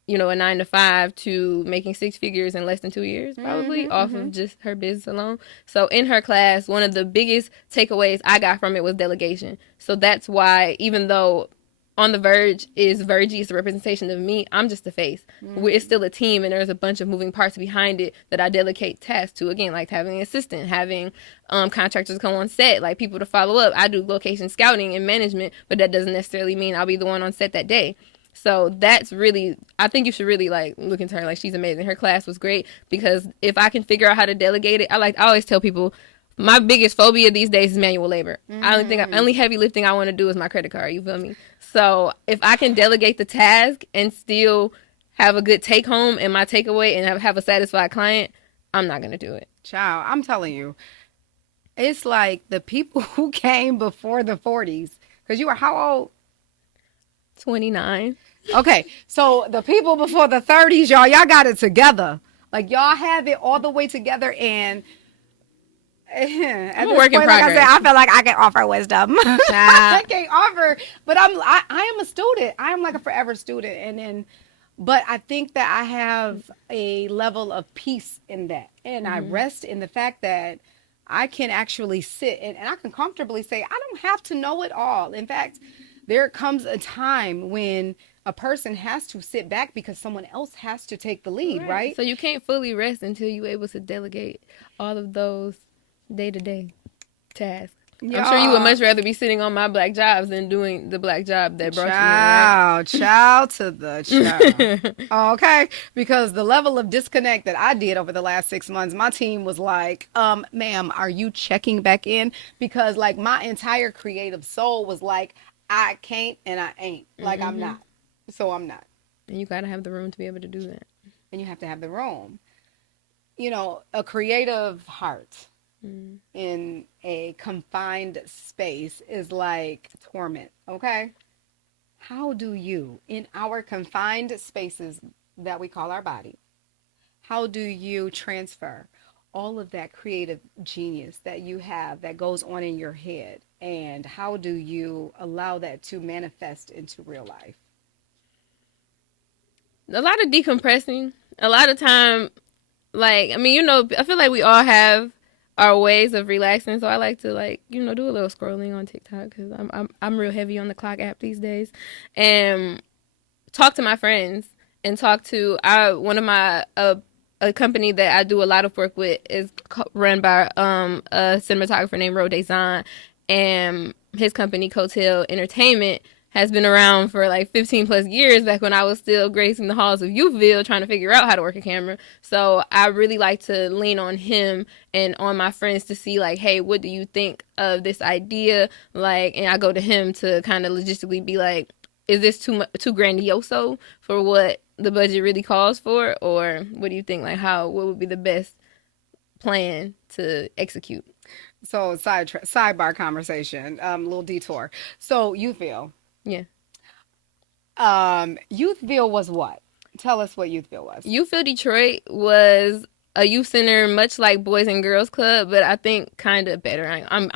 a 9-to-5 to making 6 figures in less than 2 years, probably off of just her business alone. So in her class, one of the biggest takeaways I got from it was delegation. So that's why, even though On the Verge is the representation of me, I'm just the face. It's still a team, and there's a bunch of moving parts behind it that I delegate tasks to. Again, like having an assistant, having contractors come on set, like people to follow up. I do location scouting and management, but that doesn't necessarily mean I'll be the one on set that day. So that's really, I think you should really like look into her. Like, she's amazing. Her class was great, because if I can figure out how to delegate it, I always tell people, my biggest phobia these days is manual labor. Only heavy lifting I want to do is my credit card. You feel me? So if I can delegate the task and still have a good take home and my takeaway and have a satisfied client, I'm not going to do it. Child, I'm telling you, it's like the people who came before the 40s. Because you were how old? 29. Okay, so the people before the 30s, y'all got it together. Like, y'all have it all the way together, and At a this work in point, like I said, progress. I feel like I can offer wisdom. I Child. can't offer, but I am a student. I am like a forever student, and then, but I think that I have a level of peace in that, and I Mm-hmm. rest in the fact that I can actually sit and I can comfortably say I don't have to know it all. In fact, there comes a time when a person has to sit back because someone else has to take the lead, Right. right? So you can't fully rest until you're able to delegate all of those day to day tasks. I'm sure you would Yeah. much rather be sitting on my black jobs than doing the black job that brought you in, right? Child to the child. Okay, because the level of disconnect that I did over the last 6 months, my team was like, ma'am, are you checking back in? Because like my entire creative soul was like, I can't and I ain't. Like I'm Mm-hmm. not. So I'm not. And you gotta have the room to be able to do that. And you have to have the room. A creative heart Mm. in a confined space is like torment, okay? How do you, in our confined spaces that we call our body, how do you transfer all of that creative genius that you have that goes on in your head? And how do you allow that to manifest into real life? A lot of decompressing. A lot of time, like, I mean, I feel like we all have our ways of relaxing. So I like to, like, do a little scrolling on TikTok because I'm real heavy on the clock app these days, and talk to my friends and talk to one of my a company that I do a lot of work with is run by a cinematographer named Rodezan, and his company Cotel Entertainment has been around for like 15 plus years, back when I was still gracing the halls of Youthville trying to figure out how to work a camera. So I really like to lean on him and on my friends to see, like, hey, what do you think of this idea? Like, and I go to him to kind of logistically be like, is this too grandioso for what the budget really calls for, or what do you think? Like, what would be the best plan to execute? So, sidebar conversation, little detour. So, Youthville. Yeah. Youthville was what? Tell us what Youthville was. Youthville Detroit was a youth center, much like Boys and Girls Club, but I think kind of better. I'm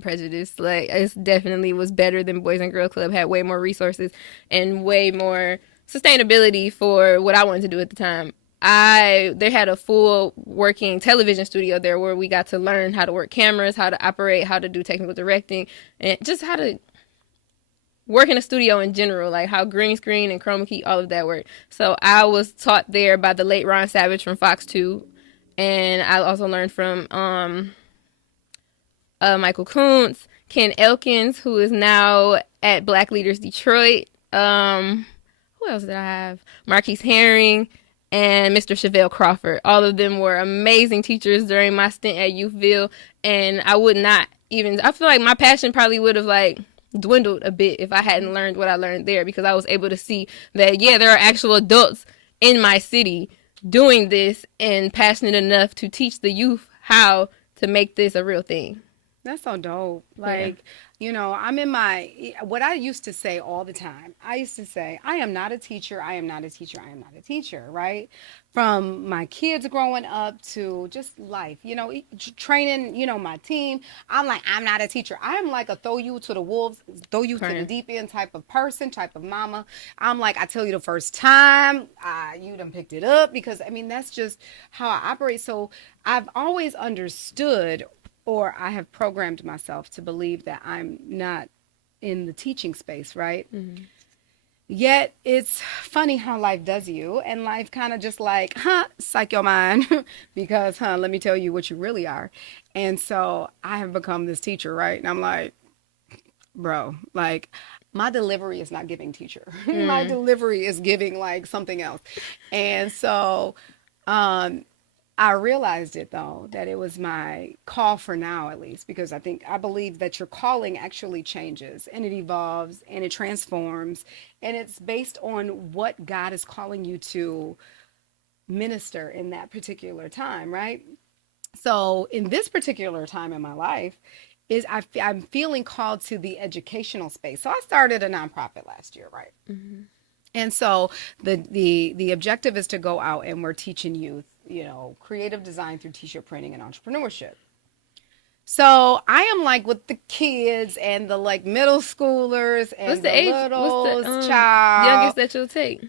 prejudiced. Like, it definitely was better than Boys and Girls Club. Had way more resources and way more sustainability for what I wanted to do at the time. They had a full working television studio there where we got to learn how to work cameras, how to operate, how to do technical directing, and just how to work in a studio in general, like how green screen and chroma key, all of that work. So I was taught there by the late Ron Savage from Fox 2. And I also learned from Michael Kuntz, Ken Elkins, who is now at Black Leaders Detroit. Who else did I have? Marquise Herring and Mr. Chevelle Crawford. All of them were amazing teachers during my stint at Youthville. And I feel like my passion probably would have like dwindled a bit if I hadn't learned what I learned there, because I was able to see that, yeah, there are actual adults in my city doing this and passionate enough to teach the youth how to make this a real thing. That's so dope. Yeah. Like, I'm in what I used to say all the time. I used to say, I am not a teacher. I am not a teacher. I am not a teacher, right? From my kids growing up to just life, training, my team. I'm like, I'm not a teacher. I am like a throw you to the wolves, throw you to the Crying. deep end type of person, type of mama. I'm like, I tell you the first time, you done picked it up, because I mean, that's just how I operate. So I've always understood, or I have programmed myself to believe that I'm not in the teaching space, right? Mm-hmm. Yet it's funny how life does you, and life kind of just like, psych your mind, because, let me tell you what you really are. And so I have become this teacher, right? And I'm like, bro, like, my delivery is not giving teacher. My Mm. delivery is giving like something else. And so, um, I realized it though, that it was my call for now, at least, because I believe that your calling actually changes and it evolves and it transforms, and it's based on what God is calling you to minister in that particular time, right? So in this particular time in my life, I'm feeling called to the educational space. So I started a nonprofit last year, right? Mm-hmm. And so the objective is to go out and we're teaching youth, creative design through t-shirt printing and entrepreneurship. So I am like with the kids and the like middle schoolers What's and the the age? What's the littles, child. youngest that you'll take?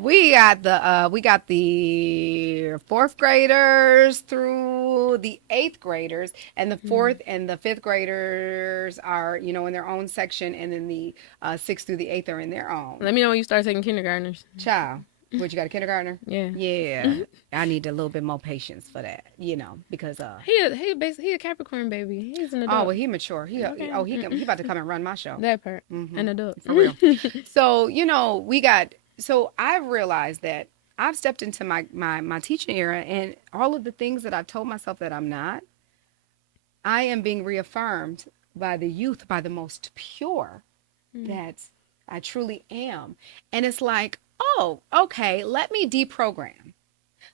We got the fourth graders through the eighth graders, and the Hmm. fourth and the fifth graders are, in their own section, and then the sixth through the eighth are in their own. Let me know when you start taking kindergartners. Child, what you got a kindergartner? Yeah. Yeah, I need a little bit more patience for that, because He a Capricorn baby. He's an oh adult. well, he mature. Okay. He about to come and run my show. That part. Hmm. An adult. For real. So, so I've realized that I've stepped into my teaching era, and all of the things that I've told myself that I'm not, I am being reaffirmed by the youth, by the most pure, that I truly am. And it's like, oh, okay, let me deprogram.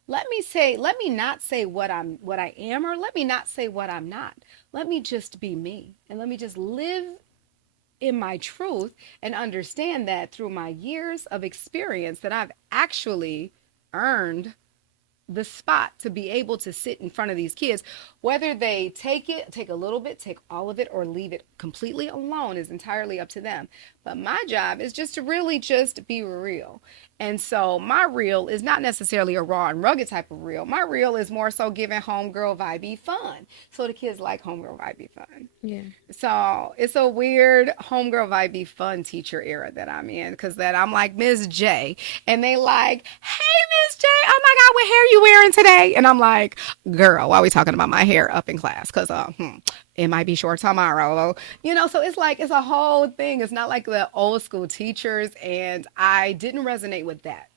Let me not say what I am, or let me not say what I'm not. Let me just be me, and let me just live in my truth, and understand that through my years of experience that I've actually earned the spot to be able to sit in front of these kids. Whether they take a little bit, take all of it, or leave it completely alone is entirely up to them. But my job is just to really just be real. And so my reel is not necessarily a raw and rugged type of reel. My reel is more so giving homegirl vibey fun. So the kids like homegirl vibey fun. Yeah. So it's a weird homegirl vibey fun teacher era that I'm in, because that I'm like Miss J, and they like, hey Miss J, oh my God, what hair you wearing today? And I'm like, girl, why are we talking about my hair up in class? Because it might be short tomorrow. So it's like it's a whole thing. It's not like the old school teachers, and I didn't resonate with that.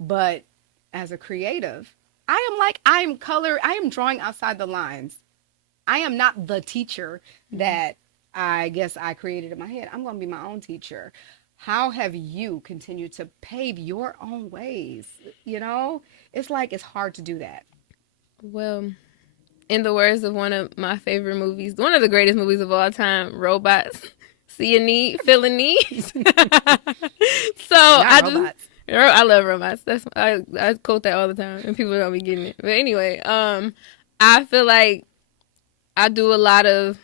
But as a creative, I am drawing outside the lines. I am not the teacher that I guess I created in my head. I'm going to be my own teacher. How have you continued to pave your own ways? It's like it's hard to do that. Well, in the words of one of my favorite movies, one of the greatest movies of all time, Robots. See a need, feel a need. So Not robots. I love robots. I quote that all the time, and people don't be getting it. But anyway, I feel like I do a lot of,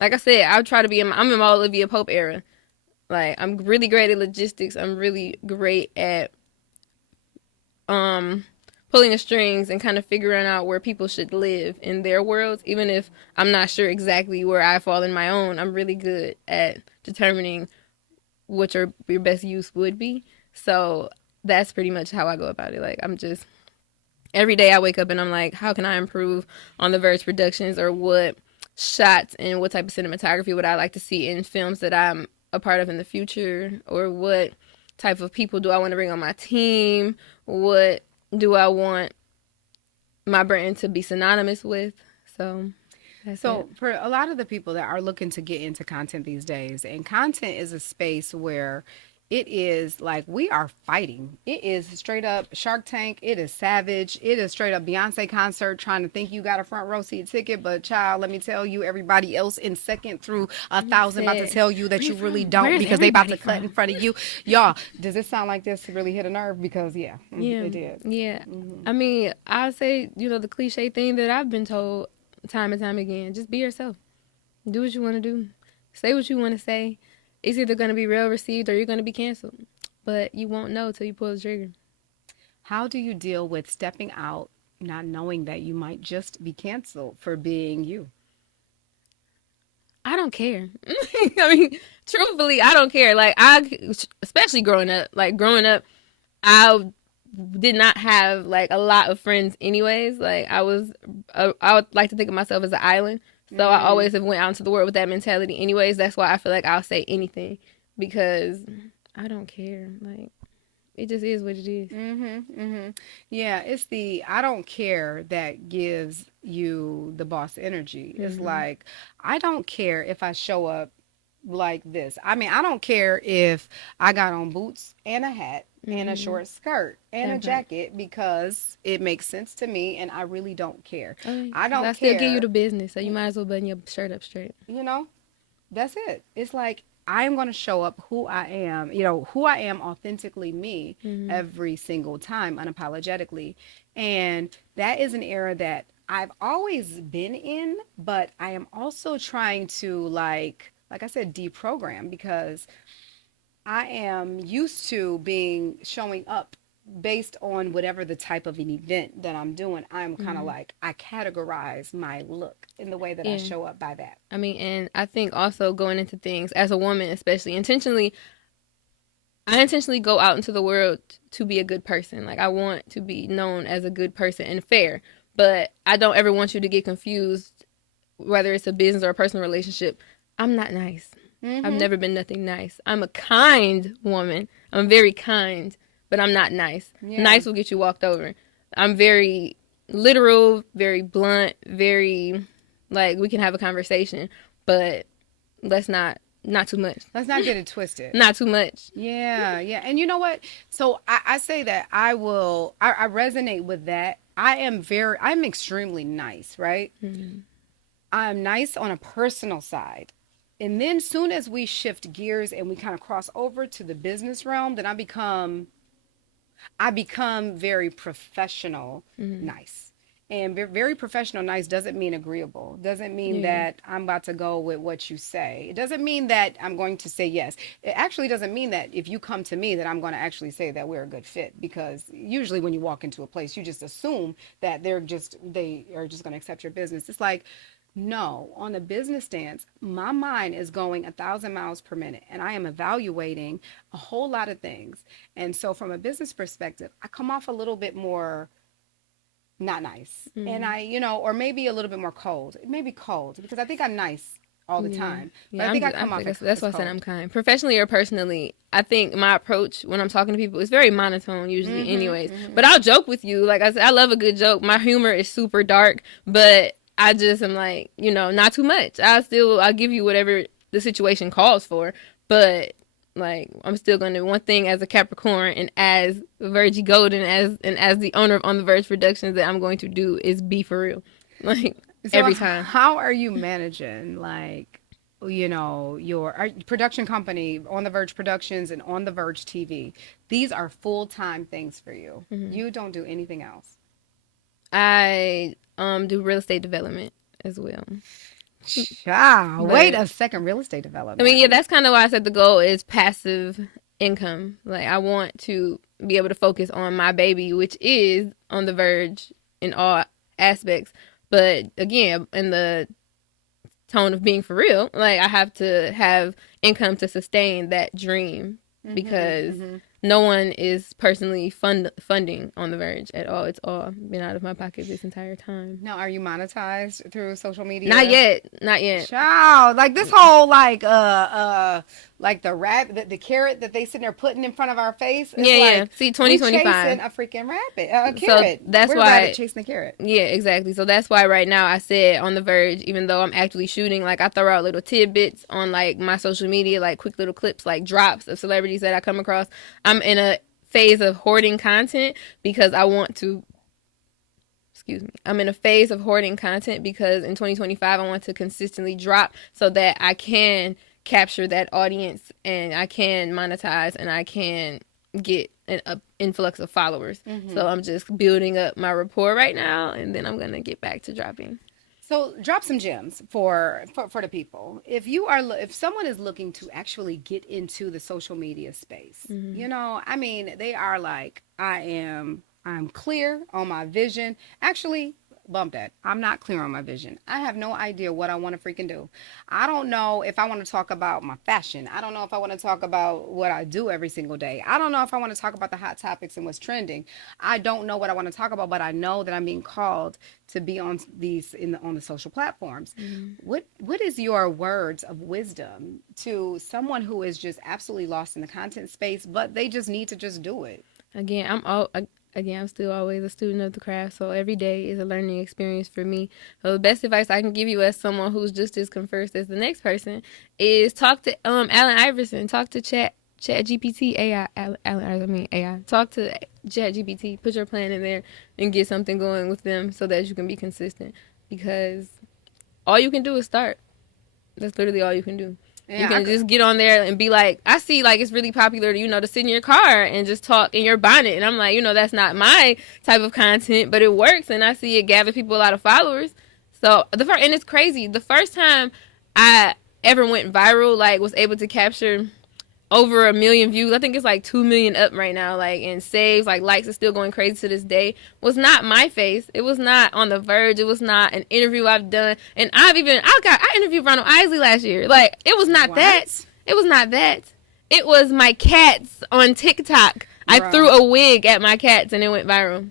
like I said, I try to be I'm in my Olivia Pope era. Like, I'm really great at logistics. I'm really great at pulling the strings and kind of figuring out where people should live in their worlds, even if I'm not sure exactly where I fall in my own. I'm really good at determining what your best use would be. So that's pretty much how I go about it. Like, I'm just every day I wake up and I'm like, how can I improve on the Verge Productions, or what shots and what type of cinematography would I like to see in films that I'm a part of in the future, or what type of people do I want to bring on my team, what do I want my brand to be synonymous with. So So for a lot of the people that are looking to get into content these days, and content is a space where it is like we are fighting. It is straight up Shark Tank. It is savage. It is straight up Beyonce concert trying to think you got a front row seat ticket, but child, let me tell you, everybody else in second through 1,000 about to tell you that you really don't, because they about to cut in front of you. Y'all, does this sound like this really hit a nerve? Because yeah, it did. Yeah. I mean, I say, the cliche thing that I've been told time and time again: just be yourself. Do what you want to do. Say what you want to say. It's either going to be well received or you're going to be canceled. But you won't know till you pull the trigger. How do you deal with stepping out, not knowing that you might just be canceled for being you? I don't care. I mean, truthfully, I don't care. Like, especially growing up. Like, growing up, I did not have like a lot of friends anyways. Like, I would like to think of myself as an island. So I always have went out into the world with that mentality anyways. That's why I feel like I'll say anything, because I don't care. Like, it just is what it is. Yeah, it's the I don't care that gives you the boss energy. It's like, I don't care if I show up like this. I mean, I don't care if I got on boots and a hat and a short skirt and a jacket, because it makes sense to me, and I really don't care. I don't care. I still give you the business, so you might as well button your shirt up straight. That's it. It's like, I am going to show up who I am, who I am, authentically me, every single time, unapologetically. And that is an era that I've always been in, but I am also trying to like I said, deprogram because I am used to being showing up based on whatever the type of an event that I'm doing. I'm kind of Mm-hmm. like I categorize my look in the way that I Yeah. show up by that. I mean, and I think also going into things as a woman, especially intentionally, I intentionally go out into the world to be a good person. Like, I want to be known as a good person and fair, but I don't ever want you to get confused, whether it's a business or a personal relationship. I'm not nice. I've Mhm. never been nothing nice. I'm a kind woman. I'm very kind, but I'm not nice. Yeah. Nice will get you walked over. I'm very literal, very blunt, very like we can have a conversation, but let's not too much. Let's not get it twisted. Not too much. Yeah, yeah. And you know what? So I say that I resonate with that. I'm extremely nice, right? Mm-hmm. I'm nice on a personal side. And then soon as we shift gears and we kind of cross over to the business realm, then I become very professional Mm-hmm. nice. And very professional nice doesn't mean agreeable. Doesn't mean Yeah. that I'm about to go with what you say. It doesn't mean that I'm going to say yes. It actually doesn't mean that if you come to me that I'm going to actually say that we're a good fit, because usually when you walk into a place you just assume that they are just going to accept your business. It's like, no, on a business stance, my mind is going 1,000 miles per minute and I am evaluating a whole lot of things. And so, from a business perspective, I come off a little bit more not nice. And Mm-hmm. or maybe a little bit more cold. Maybe cold because I think I'm nice all the Yeah. time. But Yeah, I think I I come off think that's as why I said I'm cold. kind. Professionally or personally, I think my approach when I'm talking to people is very monotone usually Mm-hmm. anyways. Mm-hmm. But I'll joke with you. Like I said, I love a good joke. My humor is super dark, but I just am like, not too much. I'll give you whatever the situation calls for, but like I'm still gonna one thing as a Capricorn and as Virgie Golden as the owner of On the Verge Productions that I'm going to do is be for real. Like So, every time. how are you managing, like, your production company, On the Verge Productions and On the Verge TV? These are full time things for you. Mm-hmm. You don't do anything else. I do real estate development as well. Wait But a second, real estate I mean, development. yeah, that's kind of why I said the goal is passive income. Like I want to be able to focus on my baby, which is on the verge in all aspects. But again, in the tone of being for real, like I have to have income to sustain that dream Mm-hmm, because mm-hmm. no one is personally funding on the verge at all. It's all been out of my pocket this entire time. Now, are you monetized through social Not media? yet, not yet. Child, like this whole like the carrot that they sitting there putting in front of our face. It's Yeah, yeah. like See, we chasing 2025. a freaking rabbit, a So carrot. that's We're a rabbit why, chasing a carrot. yeah, exactly. So that's why right now I said on the verge, even though I'm actually shooting, like I throw out little tidbits on like my social media, like quick little clips, like drops of celebrities that I come across. I'm in a phase of hoarding content because I want to excuse me, I'm in a phase of hoarding content because in 2025 I want to consistently drop so that I can capture that audience and I can monetize and I can get an influx of followers. Mm-hmm. So I'm just building up my rapport right now and then I'm going to get back to dropping. So drop some gems for the people. If someone is looking to actually get into the social media space, Mm-hmm. I mean, they are like, I'm clear on my vision. Actually, bump that. I'm not clear on my vision. I have no idea what I want to freaking do. I don't know if I want to talk about my fashion. I don't know if I want to talk about what I do every single day. I don't know if I want to talk about the hot topics and what's trending. I don't know what I want to talk about, but I know that I'm being called to be on on the social platforms. Mm-hmm. What is your words of wisdom to someone who is just absolutely lost in the content space, but they just need to just do it? Again, I'm still always a student of the craft, so every day is a learning experience for me. So the best advice I can give you as someone who's just as conversed as the next person is talk to Allen Iverson, talk to Chat GPT AI, I mean AI. Talk to Chat GPT, put your plan in there and get something going with them so that you can be consistent because all you can do is start. That's literally all you can do. You Yeah, can just get on there and be like, I see like it's really popular, to sit in your car and just talk in your bonnet. And I'm like, that's not my type of content, but it works. And I see it gather people a lot of followers. So and it's crazy. The first time I ever went viral, like was able to capture over 1 million views. I think it's like 2 million up right now, like, and saves, like, likes is still going crazy to this day. Was not my face. It was not on The Verge. It was not an interview I've done. And I interviewed Ronald Isley last year. Like, it was not that. what? It was not that. It was my cats on TikTok. I Bro. threw a wig at my cats and it went viral.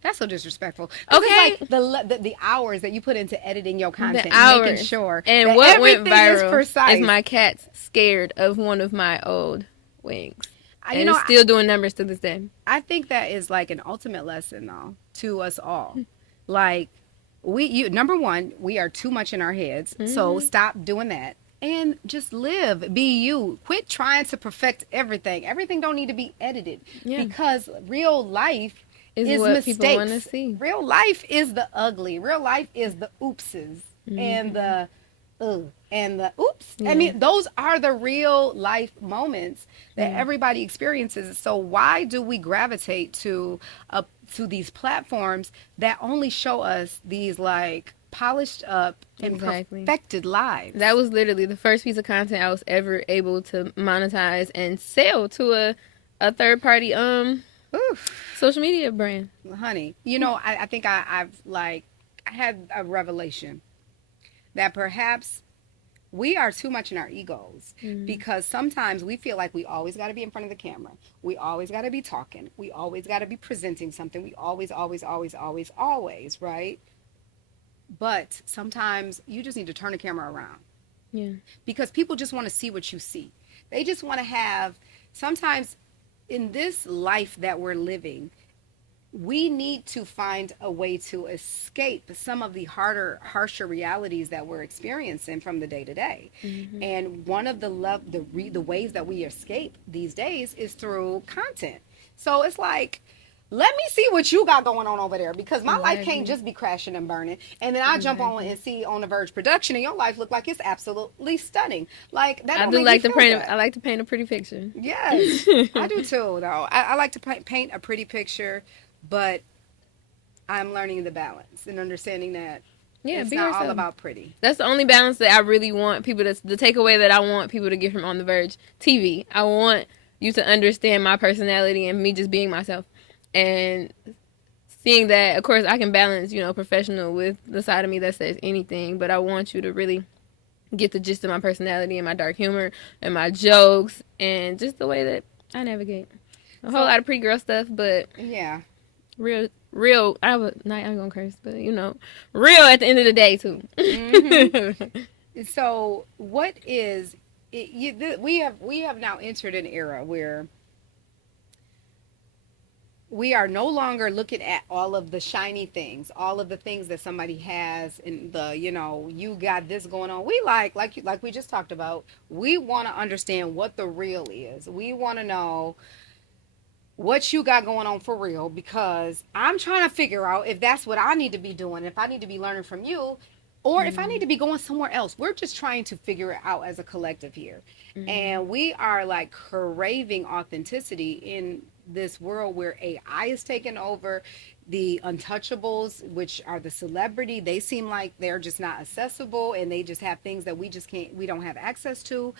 That's so disrespectful. Okay. It's like the hours that you put into editing your content, The and making hours. sure And that what went everything viral is precise. is my cats scared of one of my old wigs. You And know, it's still doing numbers to this day. I think that is like an ultimate lesson, though, to us all. Like, number one, we are too much in our heads, so stop doing that. And just live, be you. Quit trying to perfect everything. Everything don't need to be edited, because real life is what mistakes. people want to see. Real life is the ugly. Real life is the oopses and the and the oops. I mean, those are the real life moments that everybody experiences. So why do we gravitate to these platforms that only show us these like polished up and perfected lives? That was literally the first piece of content I was ever able to monetize and sell to a third party social media brand. Honey, I think I had a revelation that perhaps we are too much in our egos, because sometimes we feel like we always got to be in front of the camera. We always got to be talking. We always got to be presenting something. We always, right? But sometimes you just need to turn the camera around. Yeah. Because people just want to see what you see. They just want to have, sometimes in this life that we're living, we need to find a way to escape some of the harsher realities that we're experiencing from the day to day. And one of the ways that we escape these days is through content. So it's like, let me see what you got going on over there, because my life can't just be crashing and burning. And then I jump on and see On the Verge production, and your life look like it's absolutely stunning. Like that. I do like to paint. I like to paint a pretty picture. Yes, I do too. Though I like to paint a pretty picture, but I'm learning the balance and understanding that it's not all about pretty. That's the only balance that I really want people to. The takeaway that I want people to get from On the Verge TV. I want you to understand my personality and me just being myself. And seeing that, of course, I can balance, professional with the side of me that says anything. But I want you to really get the gist of my personality and my dark humor and my jokes and just the way that I navigate. A whole lot of pretty girl stuff, but yeah, real. I'm gonna curse, but real at the end of the day too. So, what is it? We have now entered an era where we are no longer looking at all of the shiny things, all of the things that somebody has, and you got this going on. We like we just talked about. We want to understand what the real is. We want to know what you got going on for real, because I'm trying to figure out if that's what I need to be doing, if I need to be learning from you, or if I need to be going somewhere else. We're just trying to figure it out as a collective here. And we are like craving authenticity in this world where AI is taking over. The untouchables, which are the celebrity, they seem like they're just not accessible, and they just have things that we don't have access to.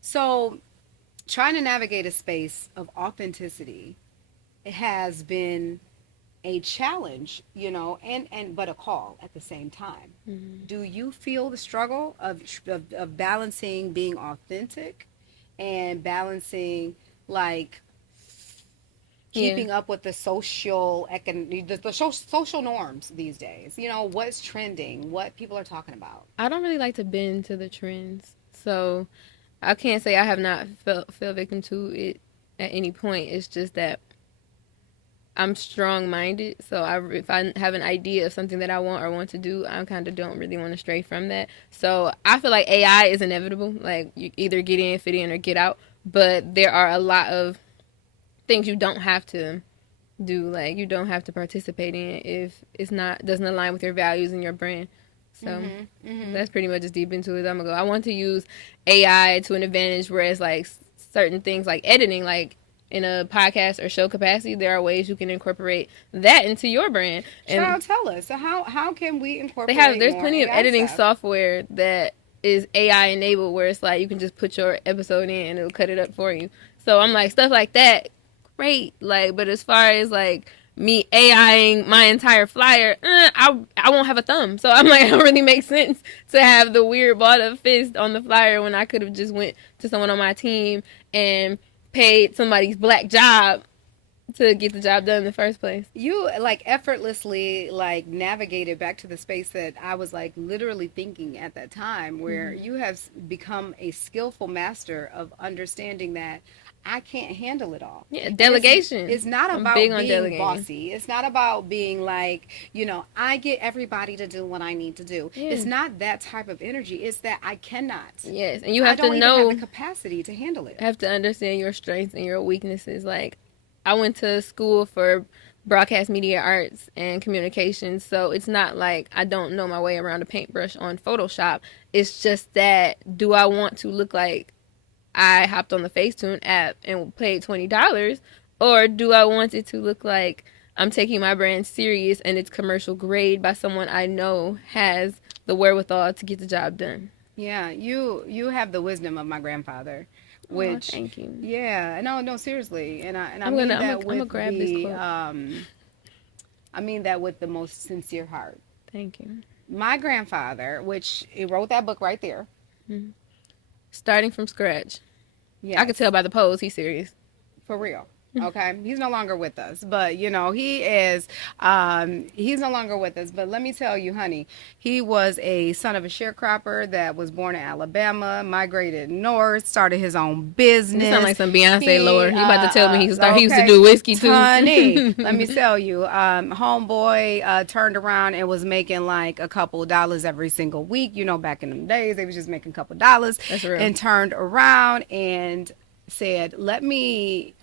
So trying to navigate a space of authenticity has been a challenge, and but a call at the same time. Do you feel the struggle of balancing being authentic and balancing like keeping up with the social norms these days? What's trending, what people are talking about? I don't really like to bend to the trends, so I can't say I have not fell victim to it at any point. It's just that I'm strong-minded, so if I have an idea of something that I want to do, I kind of don't really want to stray from that. So I feel like AI is inevitable. Like, you either get in, fit in, or get out. But there are a lot of things you don't have to do. Like, you don't have to participate in if it's doesn't align with your values and your brand. So that's pretty much as deep into it as I'm gonna go. I want to use AI to an advantage, whereas like certain things like editing, like in a podcast or show capacity, there are ways you can incorporate that into your brand. And Child, tell us. So how can we they have incorporate there's more plenty of AI editing stuff? software that is AI enabled, where it's like you can just put your episode in and it'll cut it up for you. So I'm like, stuff like that, great. Like, but as far as like me AIing my entire flyer, I won't have a thumb. So I'm like, it don't really make sense to have the weird ball of fist on the flyer when I could have just went to someone on my team and paid somebody's black job to get the job done in the first place. You like effortlessly like navigated back to the space that I was like literally thinking at that time, where you have become a skillful master of understanding that I can't handle it all. Yeah, And delegation. it's not I'm big about on being delegating. bossy. It's not about being like, I get everybody to do what I need to do. Yeah. It's not that type of energy. It's that I cannot. Yes, and you I have don't to even have know, the capacity to handle it. have to understand your strengths and your weaknesses. Like, I went to school for broadcast media arts and communications, so it's not like I don't know my way around a paintbrush on Photoshop. It's just that, do I want to look like I hopped on the Facetune app and paid $20, or do I want it to look like I'm taking my brand serious and it's commercial grade by someone I know has the wherewithal to get the job done? Yeah, you have the wisdom of my grandfather, Oh, which thank you. yeah, no, seriously, and I I'm mean gonna I'm gonna that I'm gonna with grab this the quote. I mean that with the most sincere heart. Thank you. My grandfather, which he wrote that book right there. Starting from scratch. I could Yes, tell by the pose he's serious. for real. Okay, he's no longer with us, but he is. He's no longer with us, but let me tell you, honey, he was a son of a sharecropper that was born in Alabama, migrated north, started his own You sound business. like some Beyonce He, lore. You about to tell me he used to okay, do whiskey honey, let me too. tell you, homeboy turned around and was making like a couple dollars every single week. Back in them days, they was just making a couple dollars, That's real. and turned around and said, "Let me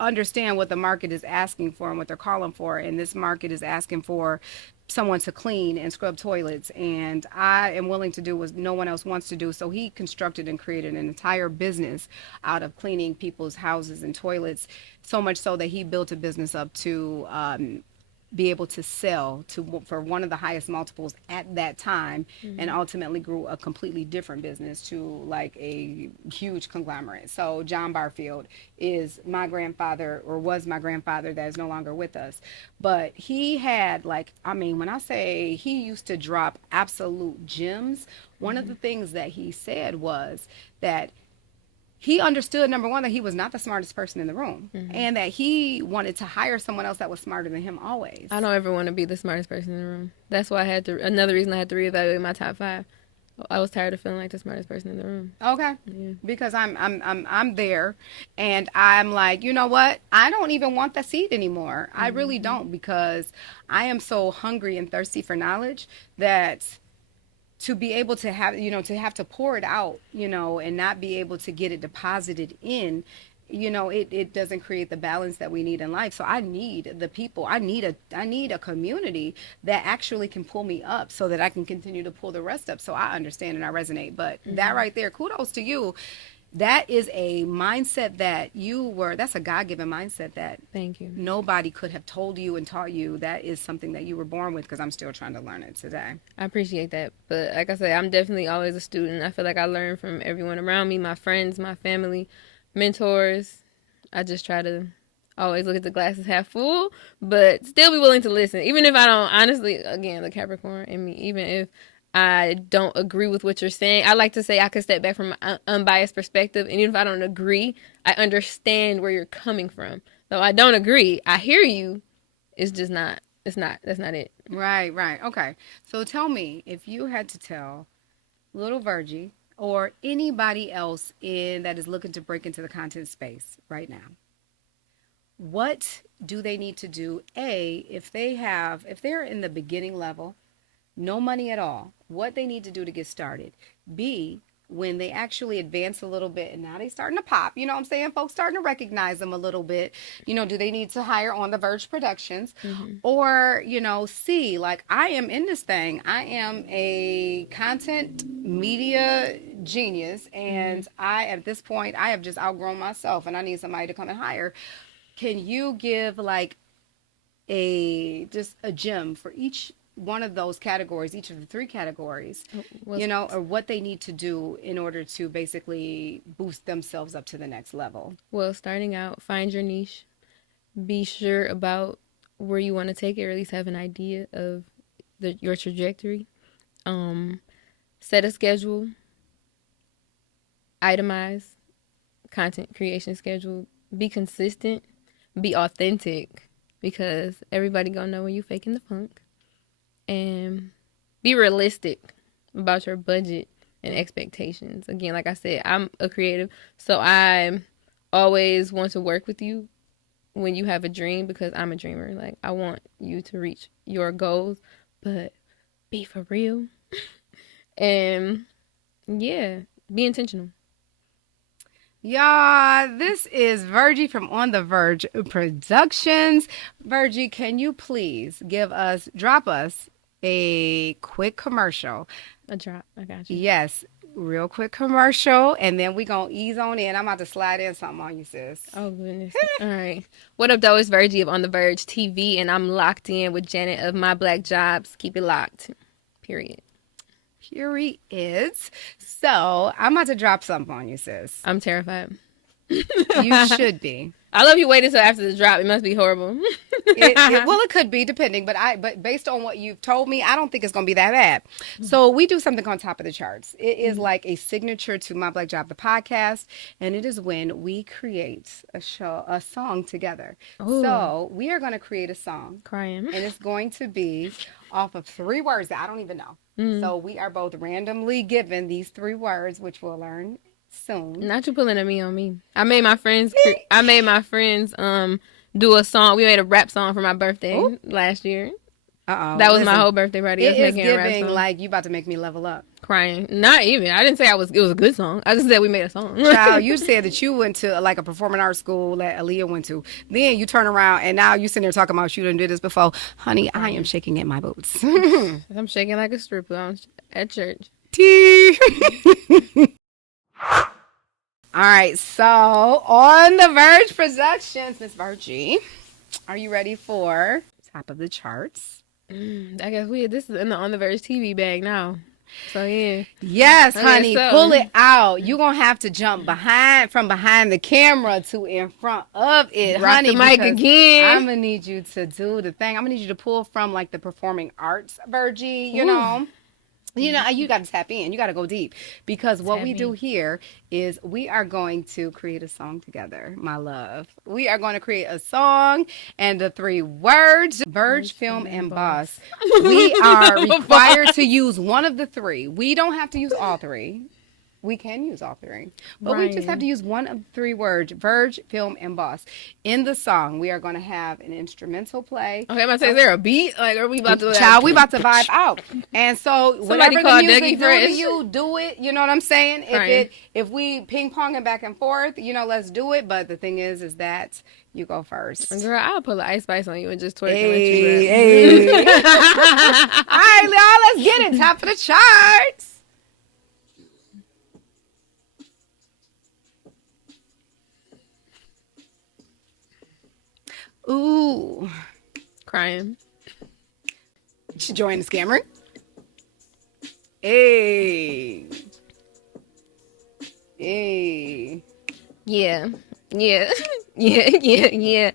understand what the market is asking for and what they're calling for, and this market is asking for someone to clean and scrub toilets, and I am willing to do what no one else wants to do." So he constructed and created an entire business out of cleaning people's houses and toilets, so much so that he built a business up to be able to sell to for one of the highest multiples at that time, and ultimately grew a completely different business to like a huge conglomerate. So John Barfield is my grandfather, or was my grandfather, that is no longer with us. But he had, like, I mean, when I say he used to drop absolute gems, one of the things that he said was that he understood, number one, that he was not the smartest person in the room, and that he wanted to hire someone else that was smarter than him always. I don't ever want to be the smartest person in the room. That's why I had to. Another reason I had to reevaluate my top 5. I was tired of feeling like the smartest person in the room. Okay. Yeah. Because I'm there, and I'm like, you know what? I don't even want the seat anymore. I really don't, because I am so hungry and thirsty for knowledge that to be able to have, to have to pour it out, and not be able to get it deposited in, it doesn't create the balance that we need in life. So I need the people. I need a community that actually can pull me up so that I can continue to pull the rest up. So I understand and I resonate. But that right there, kudos to you. That is a mindset that's a God-given mindset that Thank you. nobody could have told you and taught you. That is something that you were born with, because I'm still trying to learn it today. I appreciate that. But like I said, I'm definitely always a student. I feel like I learn from everyone around me, my friends, my family, mentors. I just try to always look at the glasses half full, but still be willing to listen. Even if I don't, honestly, again, the Capricorn in me, even if I don't agree with what you're saying, I like to say I could step back from an unbiased perspective. And even if I don't agree, I understand where you're coming from. Though I don't agree, I hear you. It's just not, that's not it. Right. Okay. So tell me, if you had to tell little Virgie or anybody else that is looking to break into the content space right now, what do they need to do? If they're in the beginning level, no money at all, what they need to do to get started. B, when they actually advance a little bit and now they starting to pop, you know what I'm saying? Folks starting to recognize them a little bit. You know, do they need to hire on the Verge Productions? Mm-hmm. Or, you know, see, like, I am in this thing. I am a content media genius. Mm-hmm. And I, at this point, I have just outgrown myself and I need somebody to come and hire. Can you give like just a gem for each one of those categories, each of the three categories, Well, you know, or what they need to do in order to basically boost themselves up to the next level? well, starting out, find your niche. Be sure about where you want to take it, or at least have an idea of your trajectory. Set a schedule. Itemize content creation schedule. Be consistent. Be authentic, because everybody gonna know when you faking the funk. And be realistic about your budget and expectations. Again, like I said, I'm a creative, so I always want to work with you when you have a dream, because I'm a dreamer. Like, I want you to reach your goals, but be for real. And yeah, be intentional. Y'all, this is Virgie from On the Verge Productions. Virgie, can you please drop us a quick commercial? A drop. I got you. Yes, real quick commercial, and then we gonna ease on in. I'm about to slide in something on you, sis. Oh, goodness. All right. What up, though? It's Virgie of On The Verge TV, and I'm locked in with Janet of My Black Jobs. Keep it locked. Period. Here he is. So I'm about to drop something on you, sis. I'm terrified. You should be. I love you waiting until after the drop. It must be horrible. Well, it could be, depending, but based on what you've told me, I don't think it's going to be that bad. So we do something on top of the charts. It is like a signature to My Black Job, the podcast, and it is when we create a song together. Ooh. So we are going to create a song. Crying. And it's going to be off of 3 words that I don't even know. So we are both randomly given these 3 words, which we'll learn soon. Not you pulling at me on me. I made my friends do a song. We made a rap song for my birthday last year. That was my whole birthday party. It is giving like you about to make me level up. Crying. Not even. I didn't say it was a good song. I just said we made a song. Child, you said that you went to like a performing arts school that Aaliyah went to. Then you turn around and now you sitting there talking about you done did this before. Honey, I am shaking in my boots. I'm shaking like a stripper at church. All right, so on the Verge Productions, Miss Virgie, are you ready for top of the charts? I guess this is in the On the Verge TV bag now. So yeah. Yes, honey, pull it out. You're gonna have to jump from behind the camera to in front of it, Rock honey. The mic again. I'm gonna need you to do the thing. I'm gonna need you to pull from like the performing arts, Virgie, you know. You know, you got to tap in. You got to go deep, because what we do here is we are going to create a song together, my love. We are going to create a song, and the 3 words, Verge, Film, and Boss. We are required to use one of the 3. We don't have to use all 3. We can use all 3, but we just have to use one of the 3 words, Verge, Film, and Boss. In the song, we are going to have an instrumental play. Okay, I'm going to say, is there a beat? Like, are we about to... Child, we about to vibe out. And so, whatever the music do to you, do it. You know what I'm saying? If we ping-ponging back and forth, you know, let's do it. But the thing is that you go first. Girl, I'll put the Ice Spice on you and just twerk and let you rap. All right, y'all, let's get it. Top of the charts. Ooh. Crying. She joined the scammer. Hey. Hey. Yeah. Yeah. Yeah.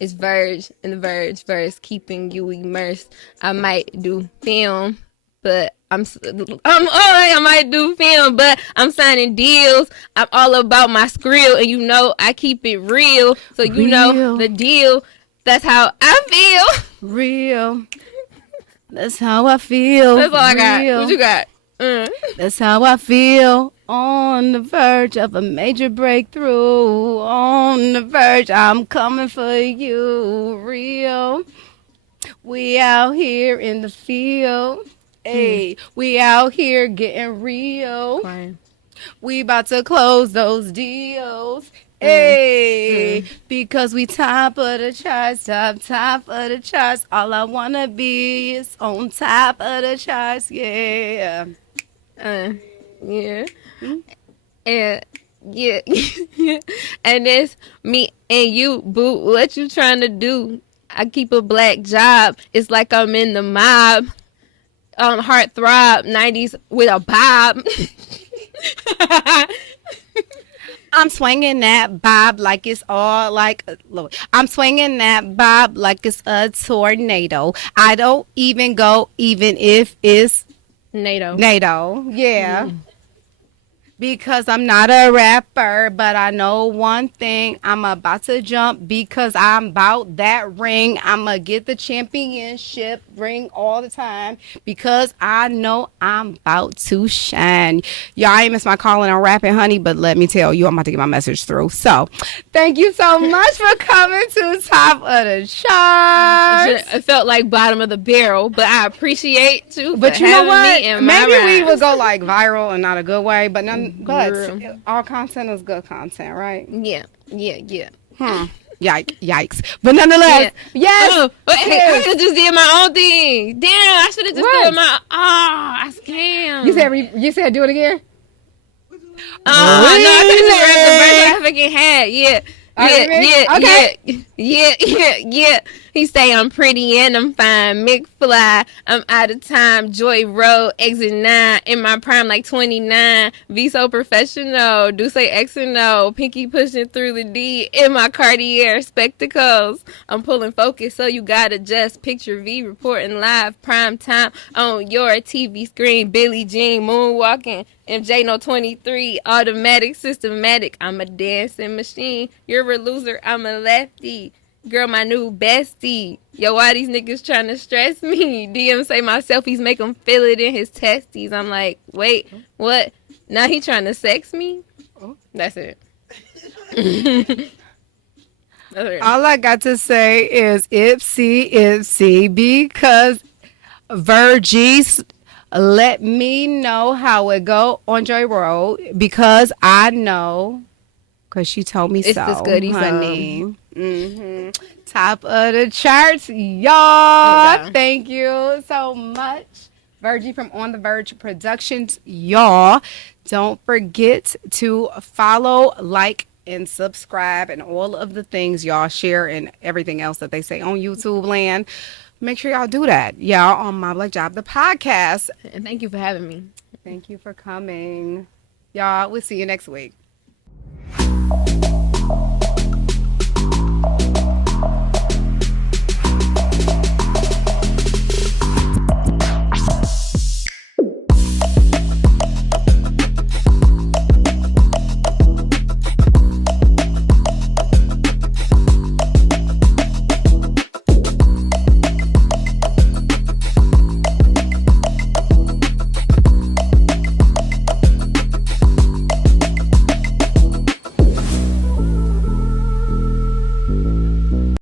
It's Verge and the Verge verse, keeping you immersed. I might do film, but I might do film, but I'm signing deals. I'm all about my skrill, and you know I keep it real, so you know the deal. That's how I feel. Real. That's how I feel. That's all I got. What you got? That's how I feel. On the verge of a major breakthrough. On the verge, I'm coming for you. Real. We out here in the field. Hey, we out here getting real. Crying. We about to close those deals. Hey, because we top of the charts, top of the charts. All I wanna be is on top of the charts. Yeah. Yeah. And yeah. And it's me and you, boo. What you trying to do? I keep a black job. It's like I'm in the mob. Heart throb, 90s with a bob. I'm swinging that bob like it's all like. I'm swinging that bob like it's a tornado. I don't even go, even if it's NATO. NATO. Yeah. Because I'm not a rapper, but I know one thing. I'm about to jump because I'm about that ring. I'm going to get the championship ring all the time because I know I'm about to shine. Y'all, I ain't miss my calling on rapping, honey, but let me tell you, I'm about to get my message through. So, thank you so much for coming to Top of the Charts. It felt like bottom of the barrel, but I appreciate you. But you know what? Maybe we rhymes. would go like viral and not a good way, but but Girl. all content is good content, right? Yeah. Yikes. But nonetheless, yes. Oh, I could have just did my own thing. Damn, I should have just What? done my. I scammed. You said do it again? No, I could have just read the verse I fucking had. Yeah. Yeah. He say I'm pretty and I'm fine. McFly, I'm out of time. Joy Road, exit 9. In my prime, like 29. Be so professional. Do say X and O. Pinky pushing through the D. In my Cartier spectacles. I'm pulling focus, so you gotta just picture V reporting live prime time on your TV screen. Billie Jean moonwalking. MJ no 23, automatic, systematic. I'm a dancing machine. You're a loser. I'm a lefty. Girl, my new bestie. Yo, why these niggas trying to stress me? DM say my selfies make him feel it in his testes. I'm like, wait, what? Now he trying to sex me? That's it. That's it. All I got to say is Ipsy, because Verge's let me know how it go on Joy Road because I know, because she told me It's so, this goodie honey. Top of the charts, y'all. Okay. Thank you so much. Virgie from On The Verge Productions, y'all. Don't forget to follow, like, and subscribe and all of the things y'all share and everything else that they say on YouTube land. Make sure y'all do that. Y'all on My Black Job, the podcast. And thank you for having me. Thank you for coming. Y'all, we'll see you next week.